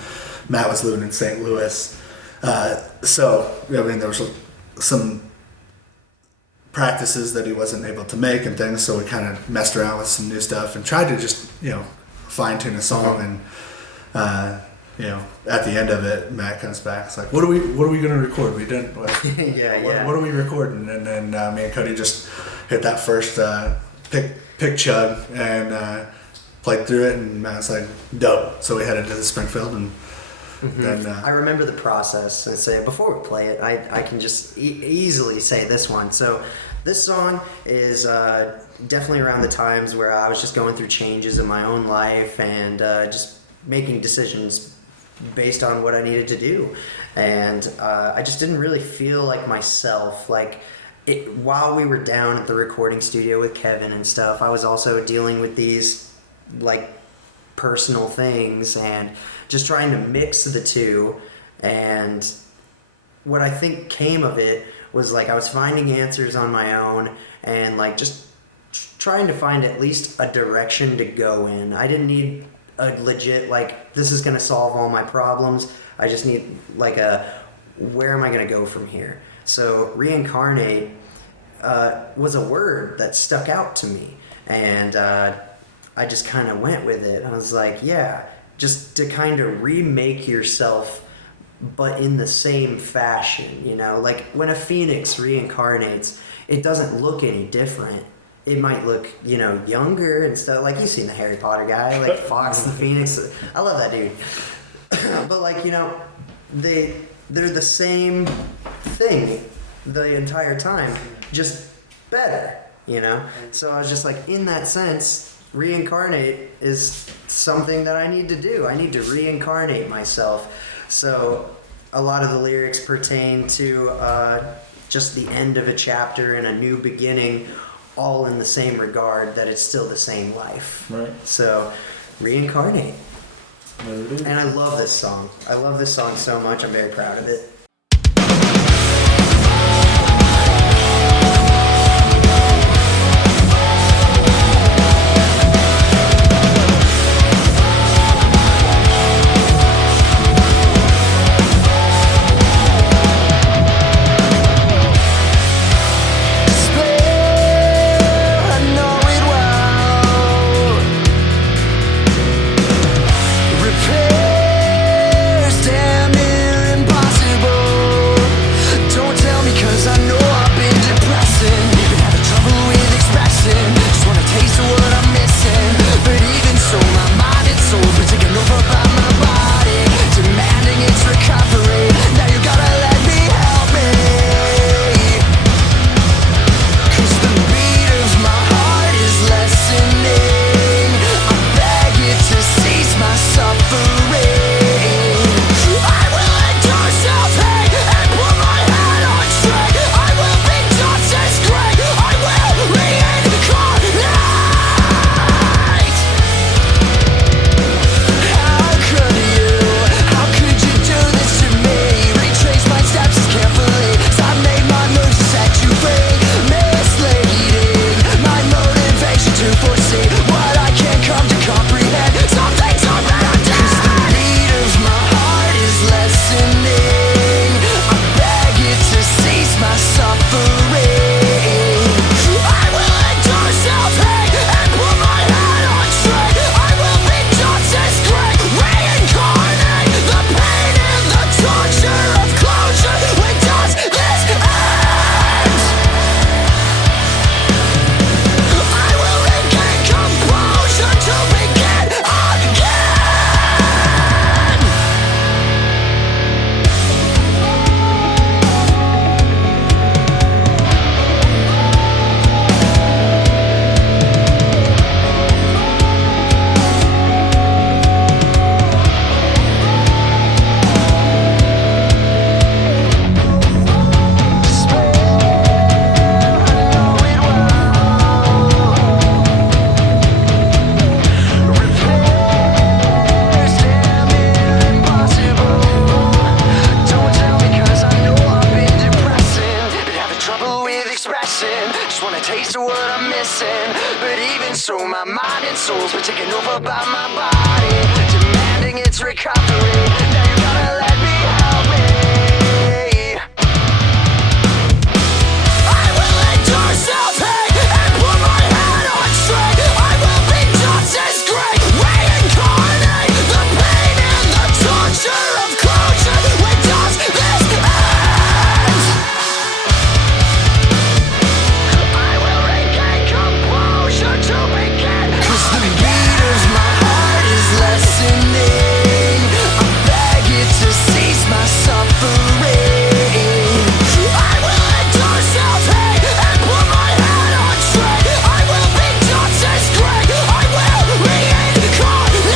Matt was living in St. Louis, so there was some practices that he wasn't able to make and things, so we kind of messed around with some new stuff and tried to just fine tune a song. And at the end of it, Matt comes back. It's like, what are we gonna record? We didn't. What are we recording? And then me and Cody just hit that first pick chug and played through it. And Matt was like, dope. So we headed to Springfield, and then I remember the process and say before we play it, I can just easily say this one. So this song is definitely around the times where I was just going through changes in my own life and just making decisions based on what I needed to do, and I just didn't really feel like myself. While we were down at the recording studio with Kevin and stuff, I was also dealing with these personal things and just trying to mix the two. And what I think came of it was I was finding answers on my own and just trying to find at least a direction to go in. I didn't need a legit this is going to solve all my problems. I just need where am I going to go from here? So Reincarnate was a word that stuck out to me, and I just kind of went with it. I was like, yeah, just to kind of remake yourself, but in the same fashion, when a phoenix reincarnates, it doesn't look any different. It might look, younger and stuff. You've seen the Harry Potter guy, Fox the Phoenix. I love that dude. But they're the same thing the entire time, just better, So I was just in that sense, reincarnate is something that I need to do. I need to reincarnate myself. So a lot of the lyrics pertain to just the end of a chapter and a new beginning, all in the same regard that it's still the same life. Right. So, Reincarnate. There it is. And I love this song. I love this song so much. I'm very proud of it. Repairs damn near impossible. listen. But even so, my mind and soul's been taken over by my body, demanding its recovery. Now you gotta let me help me. I will endure self-hate and put my head on straight. I will be just as great. Reincarnate the pain and the torture of closure. When does this end? I will regain composure to begin. 'Cause the beat of my heart is lessening. I beg you to cease my suffering. I will endure self-hate and put my head on straight. I will be just as great. I will reincarnate.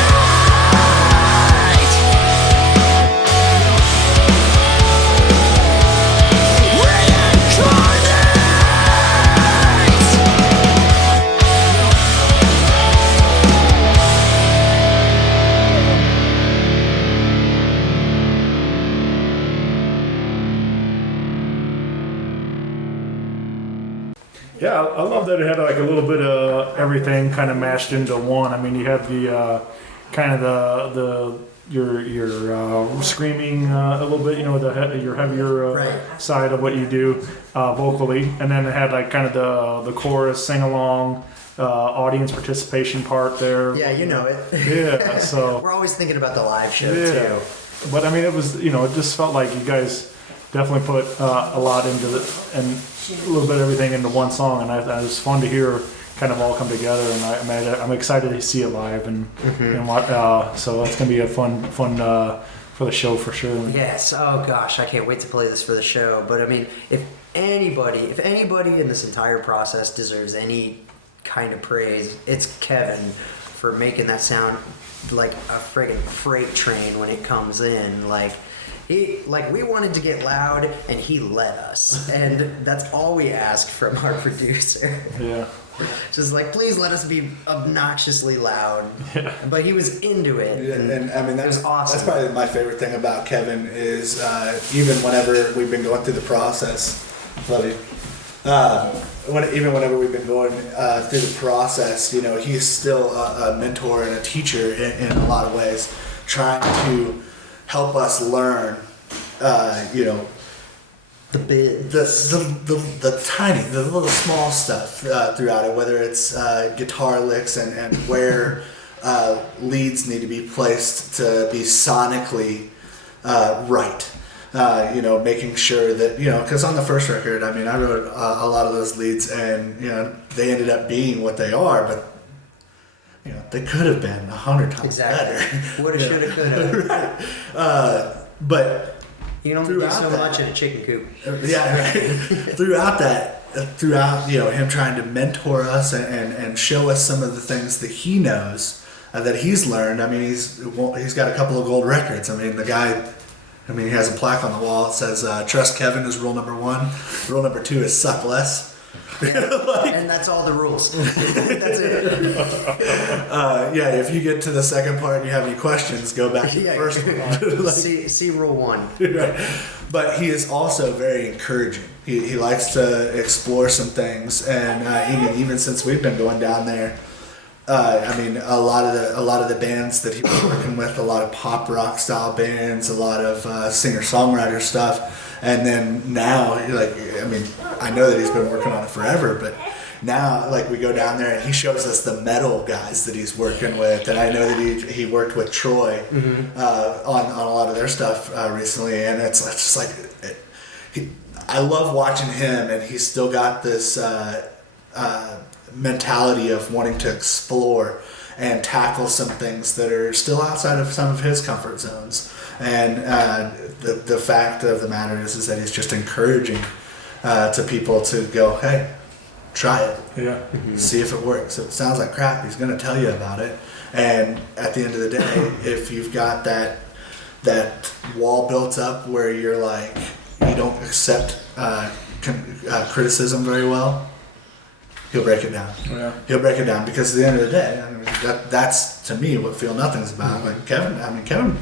Yeah, I love that it had like a little bit of everything kind of mashed into one. I mean, you have the kind of your screaming a little bit, you know, your heavier Right. side of what you do vocally, and then it had like kind of the chorus, sing along, audience participation part there. Yeah, you know it. Yeah, so We're always thinking about the live show yeah, too. but I mean, it was, you know, it just felt like you guys definitely put a lot into and a little bit of everything into one song, and it was fun to hear kind of all come together. And I'm excited to see it live, and what. So it's gonna be a fun for the show for sure. Yes. Oh gosh, I can't wait to play this for the show. But I mean, if anybody in this entire process deserves any kind of praise, it's Kevin for making that sound like a friggin' freight train when it comes in. We wanted to get loud, and he let us, and that's all we ask from our producer. Yeah. Just like, please let us be obnoxiously loud. Yeah. But he was into it. And I mean, it was awesome. That's probably my favorite thing about Kevin is even whenever we've been going through the process, love you. Even whenever we've been going through the process, you know, he's still a mentor and a teacher in a lot of ways, trying to help us learn, you know, The bit. the little small stuff throughout it, whether it's guitar licks and where leads need to be placed to be sonically right. You know, making sure that, you know, because on the first record, I mean, I wrote a lot of those leads, and, you know, they ended up being what they are, but, you know, they could have been 100 times better. Woulda, shoulda, coulda. Right. But You can only do so that, much at a chicken coop. yeah, right. throughout, you know, him trying to mentor us and show us some of the things that he knows, that he's learned. I mean, he's got a couple of gold records. I mean, the guy, I mean, he has a plaque on the wall that says, trust Kevin is rule number 1. Rule number 2 is suck less. And that's all the rules. That's it. Yeah, if you get to the second part and you have any questions, go back to the first one. See rule 1. Right. But he is also very encouraging. He likes to explore some things, and even since we've been going down there, I mean, a lot of the bands that he was working with, a lot of pop rock style bands, a lot of singer songwriter stuff, and then now, like, I mean, I know that he's been working on it forever, but now, like, we go down there and he shows us the metal guys that he's working with, and I know that he worked with Troy on a lot of their stuff recently, and it's just like, I love watching him, and he's still got this mentality of wanting to explore and tackle some things that are still outside of some of his comfort zones. And the fact of the matter is that he's just encouraging to people to go, hey, try it. Yeah. See if it works. If it sounds like crap, he's going to tell you about it. And at the end of the day, if you've got that wall built up where you're like, you don't accept criticism very well, he'll break it down. Yeah. He'll break it down, because at the end of the day, I mean, that's to me what Feel Nothing's about. Like Kevin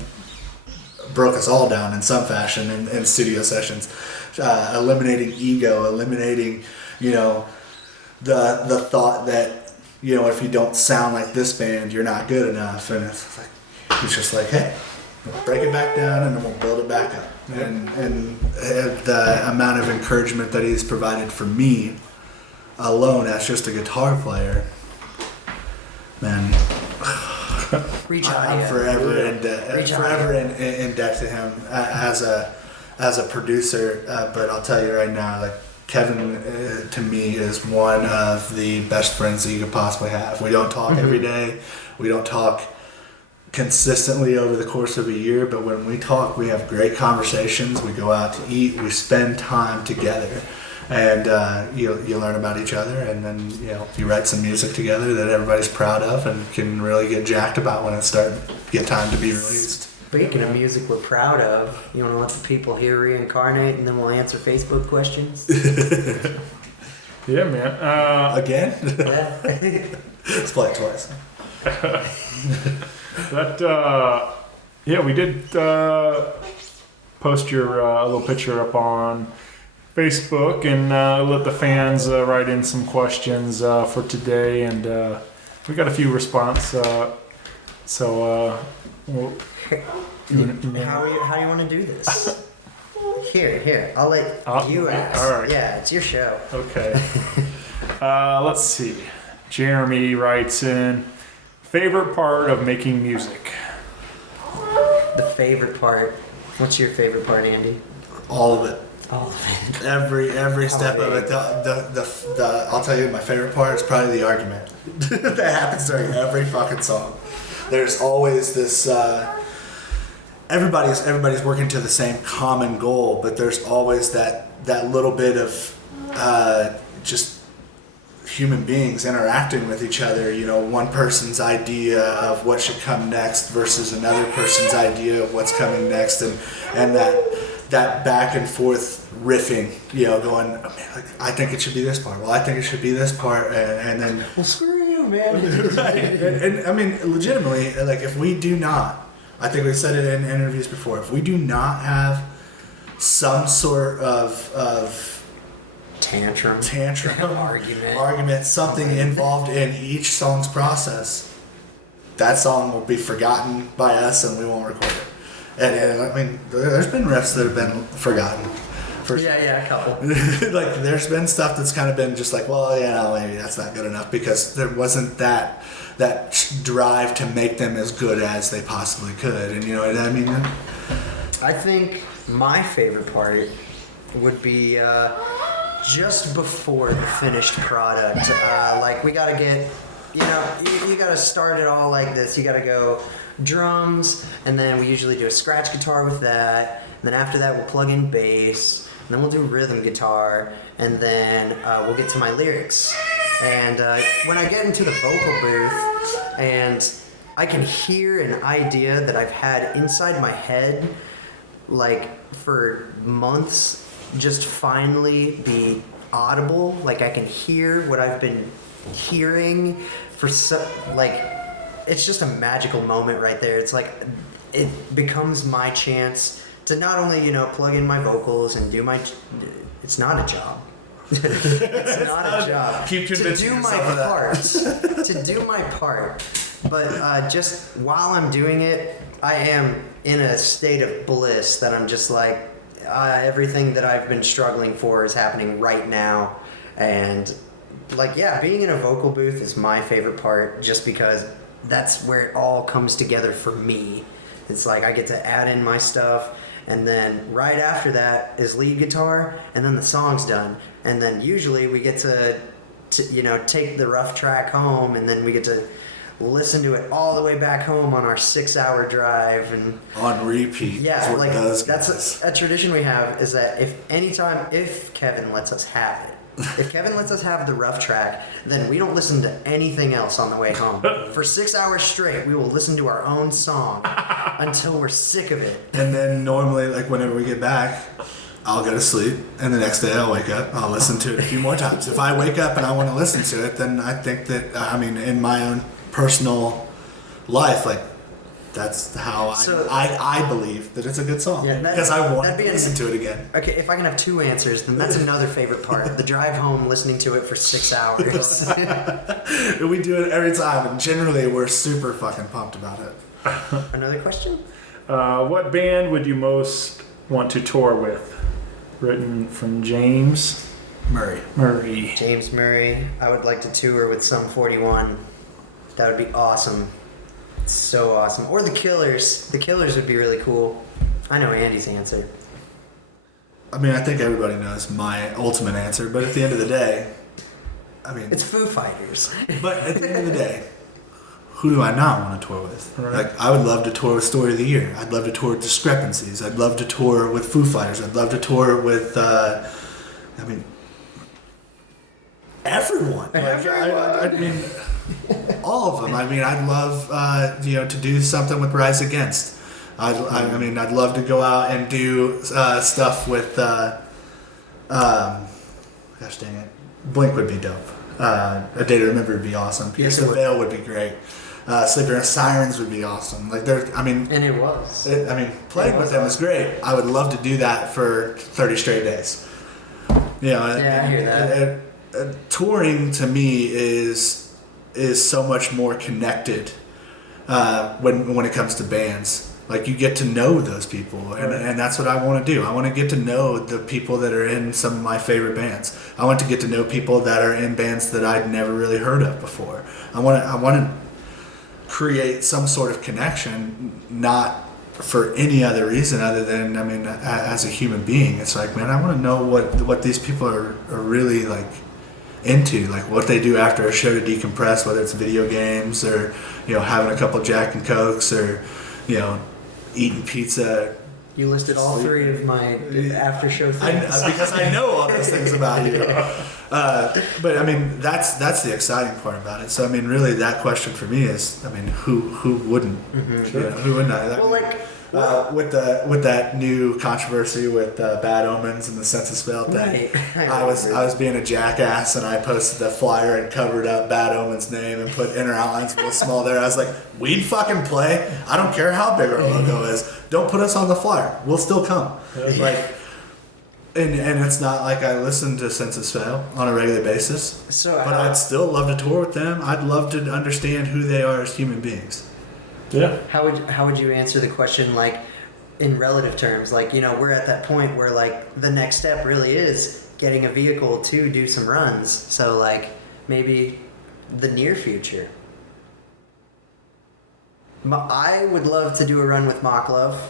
broke us all down in some fashion in studio sessions, eliminating ego, eliminating, you know, the thought that, you know, if you don't sound like this band, you're not good enough. And it's like, he's just like, hey, we'll break it back down and then we'll build it back up. And the amount of encouragement that he's provided for me alone as just a guitar player, man, I'm forever in debt to him as a producer. But I'll tell you right now, like, Kevin to me is one of the best friends that you could possibly have. We don't talk every day. We don't talk consistently over the course of a year, but when we talk, we have great conversations. We go out to eat. We spend time together, and you learn about each other, and then you write some music together that everybody's proud of and can really get jacked about when it's get time to be released. Speaking of music we're proud of, you want to let the people hear Reincarnate, and then we'll answer Facebook questions? Yeah, man. Again? Yeah. Let's play it twice. Yeah, we did post your little picture up on Facebook and let the fans write in some questions for today, and we got a few response. How you want to do this? Here, I'll let you ask. All right. Yeah, it's your show. Okay. Let's see. Jeremy writes in, favorite part of making music? The favorite part. What's your favorite part, Andy? All of it. All of it. Every step of it. I'll tell you, my favorite part is probably the argument that happens during every fucking song. There's always this. Everybody's working to the same common goal, but there's always that little bit of just human beings interacting with each other. You know, one person's idea of what should come next versus another person's idea of what's coming next, and that back and forth riffing, going, oh, man, like, I think it should be this part. Well, I think it should be this part, and then, well, screw you, man. Right. And I mean, legitimately, like, if we do not, I think we've said it in interviews before, if we do not have some sort of tantrum argument, something involved in each song's process, that song will be forgotten by us and we won't record it. And I mean, there's been riffs that have been forgotten. Yeah, a couple. Like, there's been stuff that's kind of been just like, well, maybe that's not good enough because there wasn't that drive to make them as good as they possibly could. And you know what I mean? I think my favorite part would be just before the finished product. Like, we gotta get, you gotta start it all like this. You gotta go drums, and then we usually do a scratch guitar with that. And then after that, we'll plug in bass. And then we'll do rhythm guitar, and then we'll get to my lyrics. And when I get into the vocal booth, and I can hear an idea that I've had inside my head, like, for months, just finally be audible. Like, I can hear what I've been hearing for it's just a magical moment right there. It's like, it becomes my chance to not only, plug in my vocals and do my... It's not a job. It's not a job. Keep convincing yourself of that. To do my part. But just while I'm doing it, I am in a state of bliss that I'm just like, everything that I've been struggling for is happening right now. And, like, yeah, being in a vocal booth is my favorite part just because that's where it all comes together for me. It's like I get to add in my stuff, and then right after that is lead guitar, and then the song's done. And then usually we get to take the rough track home, and then we get to listen to it all the way back home on our 6-hour drive and on repeat. Yeah, like that's a tradition we have, is that if Kevin lets us have it, if Kevin lets us have the rough track, then we don't listen to anything else on the way home. For 6 hours straight, we will listen to our own song until we're sick of it. And then normally, like, whenever we get back, I'll go to sleep, and the next day I'll wake up, I'll listen to it a few more times. If I wake up and I want to listen to it, then I think that, in my own personal life, like, That's how So- I believe that it's a good song. Yeah, because I want that'd to be listen to it again. Okay, if I can have two answers, then that's another favorite part. The drive home, listening to it for 6 hours. We do it every time, and generally we're super fucking pumped about it. Another question? What band would you most want to tour with? Written from James Murray. James Murray. I would like to tour with Sum 41. That would be awesome. So awesome. Or the Killers. The Killers would be really cool. I know Andy's answer. I mean, I think everybody knows my ultimate answer, but at the end of the day, I mean, It's Foo Fighters. but at the end of the day, who do I not want to tour with? Right. Like, I would love to tour with Story of the Year. I'd love to tour with Discrepancies. I'd love to tour with Foo Fighters. I'd love to tour with, everyone. I mean, all of them. I mean, I'd love, to do something with Rise Against. I'd love to go out and do stuff with, gosh dang it, Blink would be dope. A Day to Remember would be awesome. Pierce the Veil would be great. Sleeping with Sirens would be awesome. Like, And it was. Playing with them is great. I would love to do that for 30 straight days. Yeah, I hear that. Touring to me is so much more connected when it comes to bands. Like, you get to know those people, and that's what I want to do. I want to get to know the people that are in some of my favorite bands. I want to get to know people that are in bands that I'd never really heard of before. I want to create some sort of connection, not for any other reason other than, as a human being. It's like, man, I want to know what these people are really like into, like what they do after a show to decompress, whether it's video games or having a couple Jack and Cokes or eating pizza. You listed all three of my after show things. Because I know all those things about you. But that's the exciting part about it. So really, that question for me is, who wouldn't? Mm-hmm. Who wouldn't? With that new controversy with Bad Omens and the Sense of Smell thing, Right. I was being a jackass, and I posted the flyer and covered up Bad Omens' name and put Inner Outlines real small there. I was like, we'd fucking play. I don't care how big our logo is. Don't put us on the flyer. We'll still come. And it's not like I listen to Sense of Smell on a regular basis. But I'd still love to tour with them. I'd love to understand who they are as human beings. Yeah. How would you answer the question, like, in relative terms? Like, we're at that point where, like, the next step really is getting a vehicle to do some runs. So, like, maybe the near future. I would love to do a run with Mock Love.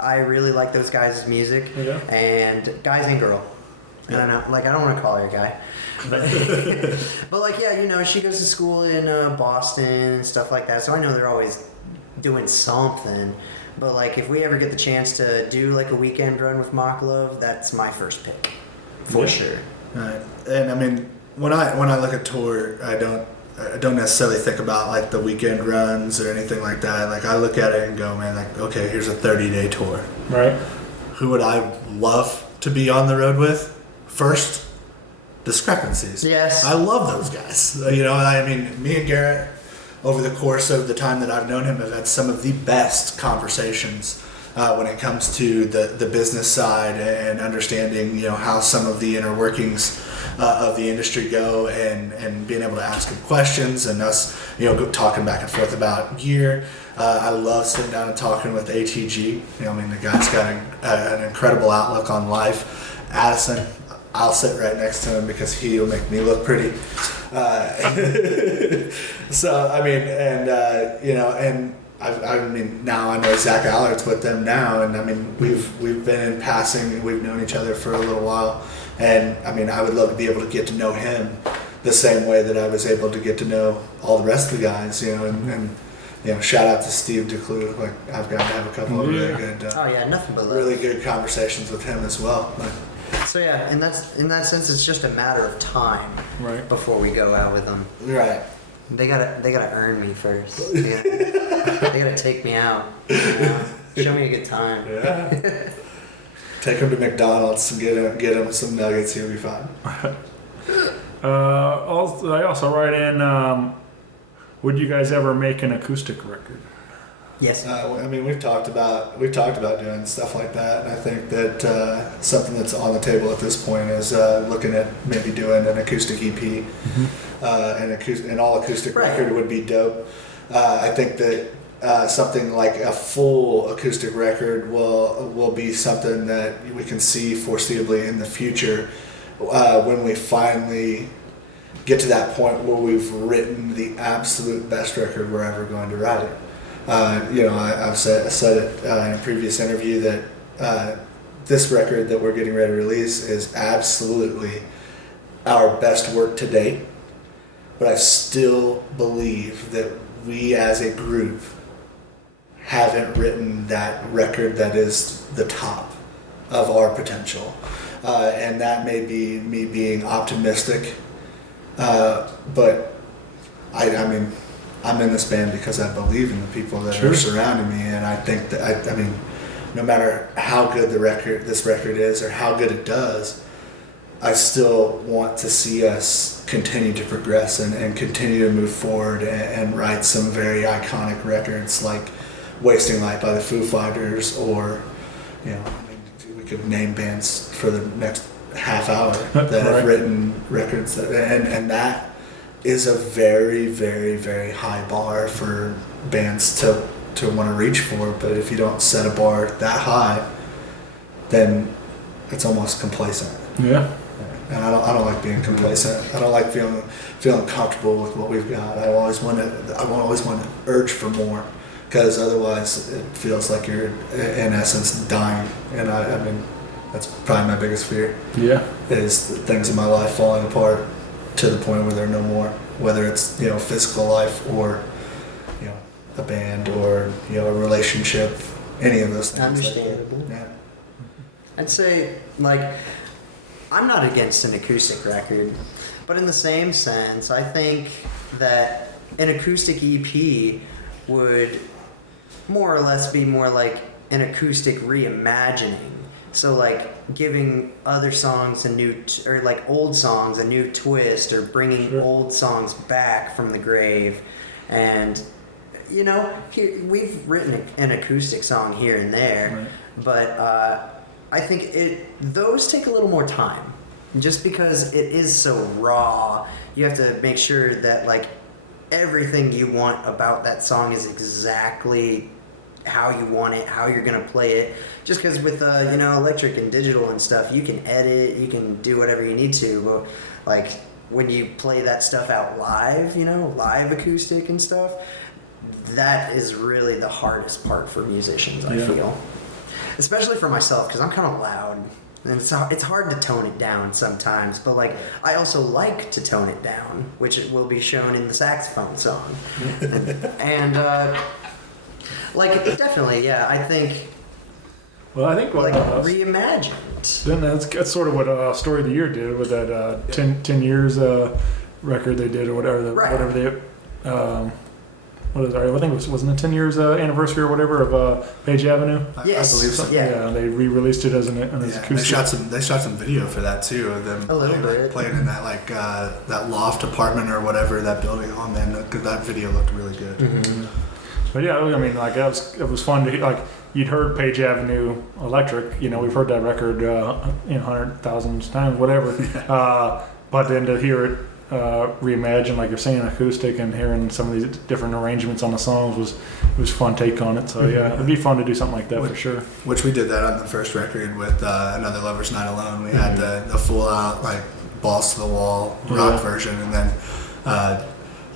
I really like those guys' music. Yeah. And guys and girl. I don't know. Like, I don't want to call her a guy. But like, yeah, she goes to school in Boston and stuff like that. So I know they're always doing something. But like, if we ever get the chance to do like a weekend run with Mock Love, that's my first pick. For sure. Right. And when I look at tour, I don't necessarily think about like the weekend runs or anything like that. Like, I look at it and go, man, like, okay, here's a 30-day tour. Right. Who would I love to be on the road with? First, Discrepancies. Yes. I love those guys. Me and Garrett, over the course of the time that I've known him, have had some of the best conversations when it comes to the business side and understanding, how some of the inner workings of the industry go, and being able to ask him questions and us, talking back and forth about gear. I love sitting down and talking with ATG. The guy's got an incredible outlook on life. Addison, I'll sit right next to him because he'll make me look pretty. Now I know Zach Allard's with them now, and we've been in passing, we've known each other for a little while, and I would love to be able to get to know him the same way that I was able to get to know all the rest of the guys, and shout out to Steve DeClue. Like, I've got to have a couple of really good, nothing but love. really good conversations with him as well. So yeah, in that sense, it's just a matter of time, Right. before we go out with them. Right. They gotta earn me first. They gotta take me out. Show me a good time. Yeah. Take him to McDonald's and get him some nuggets. He'll be fine. I also write in, would you guys ever make an acoustic record? Yes. I mean, we've talked about doing stuff like that, and I think that something that's on the table at this point is looking at maybe doing an acoustic EP, an all acoustic record would be dope. I think that something like a full acoustic record will be something that we can see foreseeably in the future when we finally get to that point where we've written the absolute best record we're ever going to write. I've said it in a previous interview that this record that we're getting ready to release is absolutely our best work to date. But I still believe that we as a group haven't written that record that is the top of our potential. And that may be me being optimistic. But I mean, I'm in this band because I believe in the people that are surrounding me, and I think that I mean, no matter how good this record is or how good it does, I still want to see us continue to progress and continue to move forward and write some very iconic records like "Wasting Light" by the Foo Fighters, or I mean, we could name bands for the next half hour that have written records and that is a very, very, very high bar for bands to want to reach for. But if you don't set a bar that high, then it's almost complacent. Yeah. And I don't like being complacent. I don't like feeling comfortable with what we've got. I always want to urge for more, because otherwise it feels like you're in essence dying. And I mean, that's probably my biggest fear. Yeah. Is the things in my life falling apart to the point where they're no more, whether it's physical life or a band or a relationship, any of those things. Understandable. Yeah. I'd say I'm not against an acoustic record, but in the same sense, I think that an acoustic EP would more or less be more like an acoustic reimagining. So giving other songs a new, or old songs a new twist, or bringing old songs back from the grave. And, we've written an acoustic song here and there, but I think those take a little more time. Just because it is so raw, you have to make sure that everything you want about that song is exactly how you want it, how you're gonna play it. Just because with electric and digital and stuff, you can edit, you can do whatever you need to, but when you play that stuff out live, live acoustic and stuff, that is really the hardest part for musicians, I feel. Especially for myself, because I'm kind of loud, and it's hard to tone it down sometimes, but I also like to tone it down, which it will be shown in the saxophone song. and definitely, yeah, I think. Well, I think reimagined. Then that's sort of what Story of the Year did with that 10 years record they did, or whatever. Whatever they. What is it? I think wasn't it 10 years anniversary or whatever of Page Avenue? Yes, I believe so. Yeah, they re-released it as an acoustic. They shot some video for that too, of them playing in that that loft apartment or whatever that building on. Then that video looked really good. Mm-hmm. But yeah, I mean, it was fun to you'd heard Page Avenue Electric. We've heard that record 100,000 times, whatever. But then to hear it reimagined, like you're saying, acoustic, and hearing some of these different arrangements on the songs was a fun take on it. So yeah, it'd be fun to do something like that for sure. Which we did that on the first record with Another Lover's Night Alone. We had the full out balls to the wall rock version, and then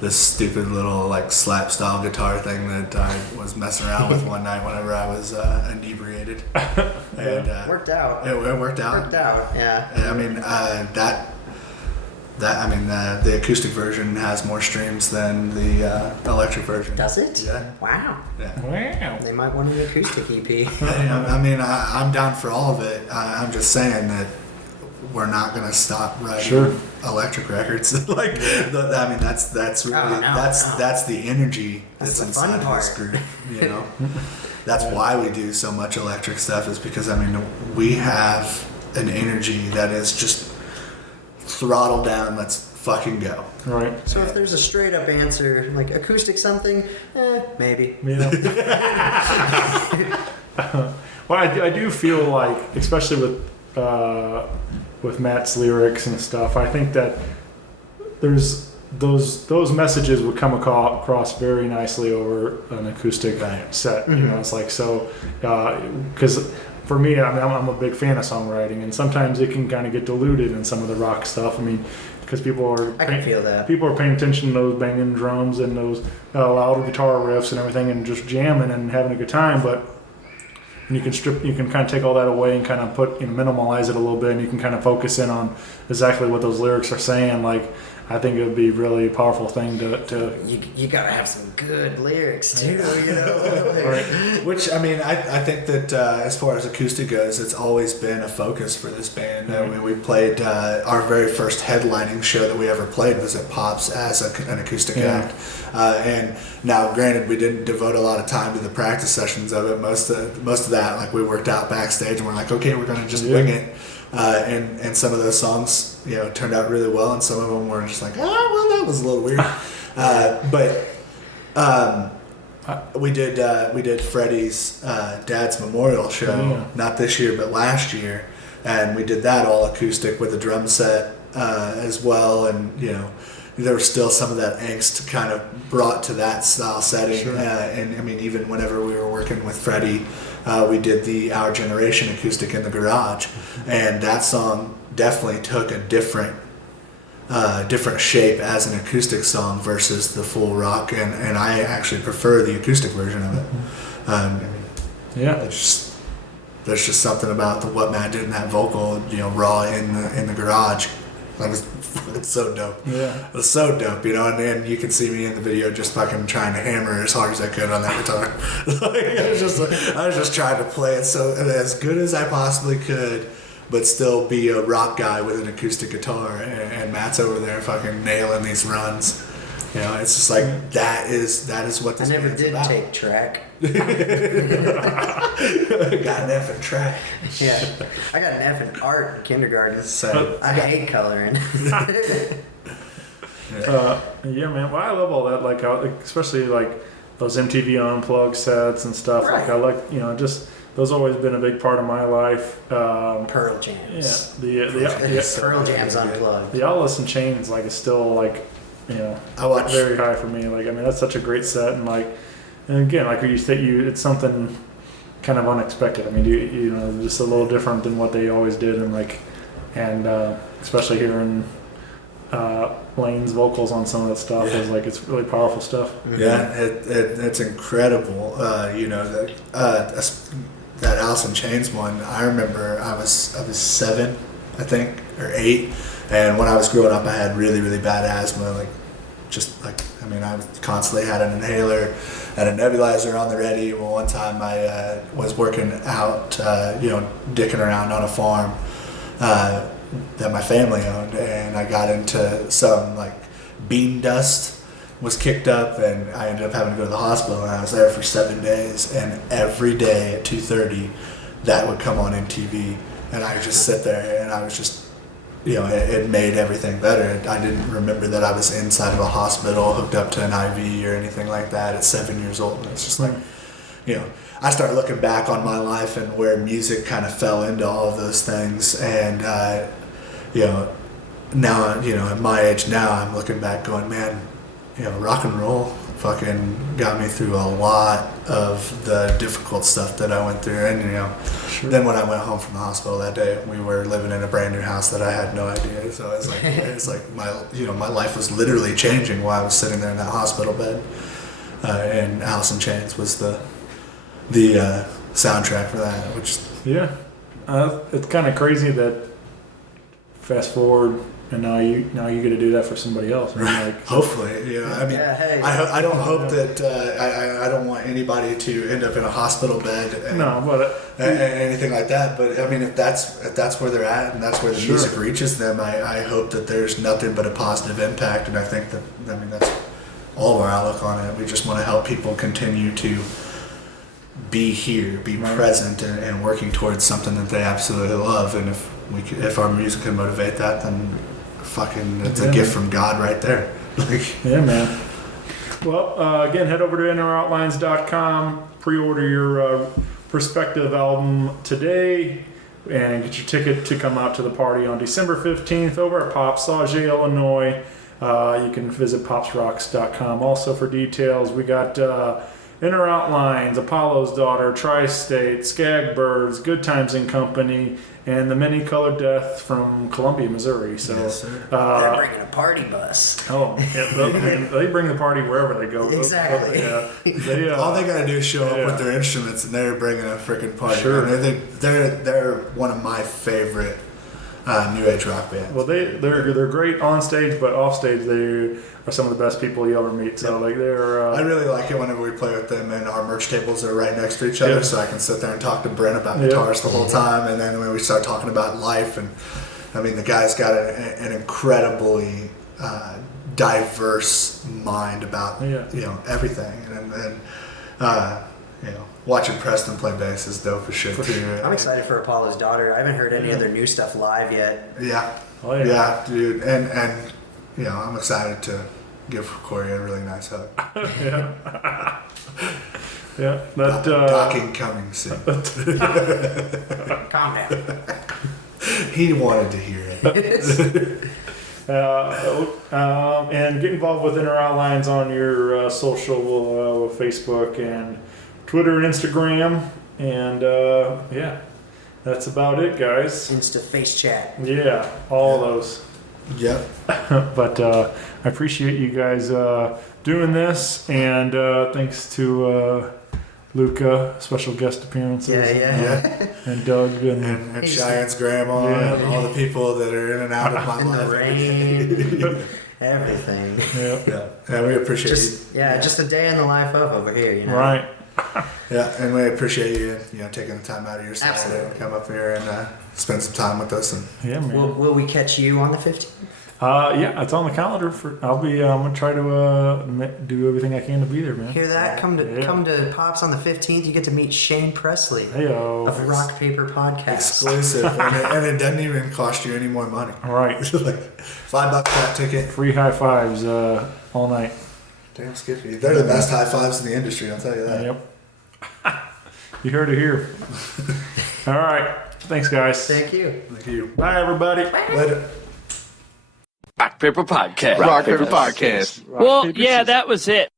this stupid little slap style guitar thing that I was messing around with one night whenever I was inebriated. And worked out. It worked out. Worked out. Yeah. I mean the acoustic version has more streams than the electric version. Does it? Yeah. Wow. Yeah. Wow. They might want an acoustic EP. I mean, I'm down for all of it. I'm just saying that we're not gonna stop writing electric records. I mean, that's really that's the energy that's inside of this group. That's why we do so much electric stuff, is because we have an energy that is just throttle down. Let's fucking go. Right. So if there's a straight up answer, like acoustic something, maybe. Yeah. Well, I do feel like, especially with Matt's lyrics and stuff, I think that there's those messages would come across very nicely over an acoustic set. You know, it's like, so because for me, I mean, I'm a big fan of songwriting, and sometimes it can kind of get diluted in some of the rock stuff. I mean, because I can feel that. People are paying attention to those banging drums and those loud guitar riffs and everything, and just jamming and having a good time. But you can kind of take all that away and kind of minimalize it a little bit, and you can kind of focus in on exactly what those lyrics are saying. Like, I think it would be really a powerful thing to You gotta have some good lyrics too, you know. Right. Which, I mean, I think that as far as acoustic goes, it's always been a focus for this band. I mean, we played our very first headlining show that we ever played was at Pops as an acoustic act. And now, granted, we didn't devote a lot of time to the practice sessions of it. Most of that, like, we worked out backstage, and we're like, okay, we're gonna just wing it. And some of those songs, you know, turned out really well, and some of them were just like, well, that was a little weird. We did Freddie's dad's memorial show, not this year but last year, and we did that all acoustic with a drum set as well, and you know, there was still some of that angst kind of brought to that style setting. And I mean, even whenever we were working with Freddie, we did the Our Generation acoustic in the garage, and that song definitely took a different shape as an acoustic song versus the full rock, and I actually prefer the acoustic version of it. I mean, there's just something about what Matt did in that vocal, you know, raw in the garage. It's so dope. Yeah, it was so dope, you know. And then you can see me in the video just fucking trying to hammer as hard as I could on that guitar. I was just trying to play it so as good as I possibly could, but still be a rock guy with an acoustic guitar. And Matt's over there fucking nailing these runs. You know, it's just like that is what this I never band's did about. take track. Got an F in track. Yeah, I got an F in art in kindergarten. So I hate coloring. yeah, man. Well, I love all that. Like, especially like those MTV Unplugged sets and stuff. Right. Like, I like, you know, just those always been a big part of my life. Pearl Jams. Yeah, Pearl Jams Unplugged. The Alice in Chains, like, is still like, you know, I watch very high for me. Like, I mean, that's such a great set, and like, and again, like you said, it's something kind of unexpected. I mean, you know, just a little different than what they always did, and like, and especially hearing Lane's vocals on some of that stuff is like, it's really powerful stuff. Yeah, it's incredible. You know, that Alice in Chains one. I remember I was 7, I think, or 8. And when I was growing up, I had really, really bad asthma. I constantly had an inhaler and a nebulizer on the ready. Well, one time I was working out, you know, dicking around on a farm that my family owned, and I got into some like bean dust was kicked up, and I ended up having to go to the hospital. And I was there for 7 days, and every day at 2:30, that would come on MTV, and I would just sit there, and I was just. You know, it made everything better. I didn't remember that I was inside of a hospital, hooked up to an IV or anything like that at 7 years old. And it's just like, you know, I started looking back on my life and where music kind of fell into all of those things. And, you know, now, you know, at my age now, I'm looking back going, man, you know, rock and roll fucking got me through a lot of the difficult stuff that I went through. And, you know, then when I went home from the hospital that day, we were living in a brand new house that I had no idea. So it's like my life was literally changing while I was sitting there in that hospital bed. And Alice in Chains was the soundtrack for that, which it's kind of crazy that fast forward and now you get to do that for somebody else. Right. Like, hopefully, you know. I mean, I don't hope that I don't want anybody to end up in a hospital bed. And anything like that. But I mean, if that's where they're at and that's where the music reaches them, I hope that there's nothing but a positive impact. And I think that, I mean, that's all of our outlook on it. We just want to help people continue to be here, be present, and working towards something that they absolutely love. And if our music can motivate that, then it's a gift from God right there. Like, Yeah, man. Well, again, head over to inneroutlines.com, pre-order your Perspective album today, and get your ticket to come out to the party on December 15th over at Pops, Sauget, Illinois. You can visit popsrocks.com also for details. We got Inner Outlines, Apollo's Daughter, Tri-State, Skagbyrds, Goodtimes and Company, and the Many Colored Death from Columbia, Missouri. So, yes, sir. They're bringing a party bus. Oh, yeah, they bring the party wherever they go. Exactly. All they gotta do is show up Yeah. with their instruments, and they're bringing a freaking party. Sure. And they're one of my favorite new age rock bands. Well, they're great on stage, but off stage they are some of the best people you ever meet. So like they're. I really like it whenever we play with them, and our merch tables are right next to each other, Yeah. so I can sit there and talk to Brent about Yeah. guitars the whole time, and then when we start talking about life, and I mean, the guy's got an incredibly diverse mind about everything, and watching Preston play bass is dope as shit too. I'm excited for Apollo's Daughter. I haven't heard any of their new stuff live yet. Yeah. Oh, yeah. Yeah, dude, and I'm excited to give Corey a really nice hug. Yeah, that Docking coming soon. Calm down. He wanted to hear it. and get involved with Inner Outlines on your social Facebook and Twitter and Instagram, and that's about it, guys. Insta face chat. Yeah, all those. Yep. But I appreciate you guys doing this, and thanks to Luca, special guest appearances. Yeah. And Doug And Cheyenne's grandma Yeah. and all the people that are in and out of my In the life. rain. Everything. Yeah. And we appreciate Just a day in the life of over here, you know. Right. Yeah, and we appreciate you, taking the time out of your Saturday Absolutely. to come up here and spend some time with us. And Yeah, man. Will we catch you on the 15th? Yeah, it's on the calendar for. I'm gonna try to do everything I can to be there, man. Hear that? Come Yeah. to Pops on the 15th. You get to meet Shane Presley Heyo. of Rock Paper Podcast. exclusive, and it doesn't even cost you any more money. All right. Like $5 that ticket. Free high fives all night. Damn Skippy, they're the best high fives in the industry. I'll tell you that. Yep. You heard it here. All right. Thanks, guys. Thank you. Thank you. Bye, everybody. Later. Rock Paper Podcast. Rock Paper Podcast. Well, yeah, that was it.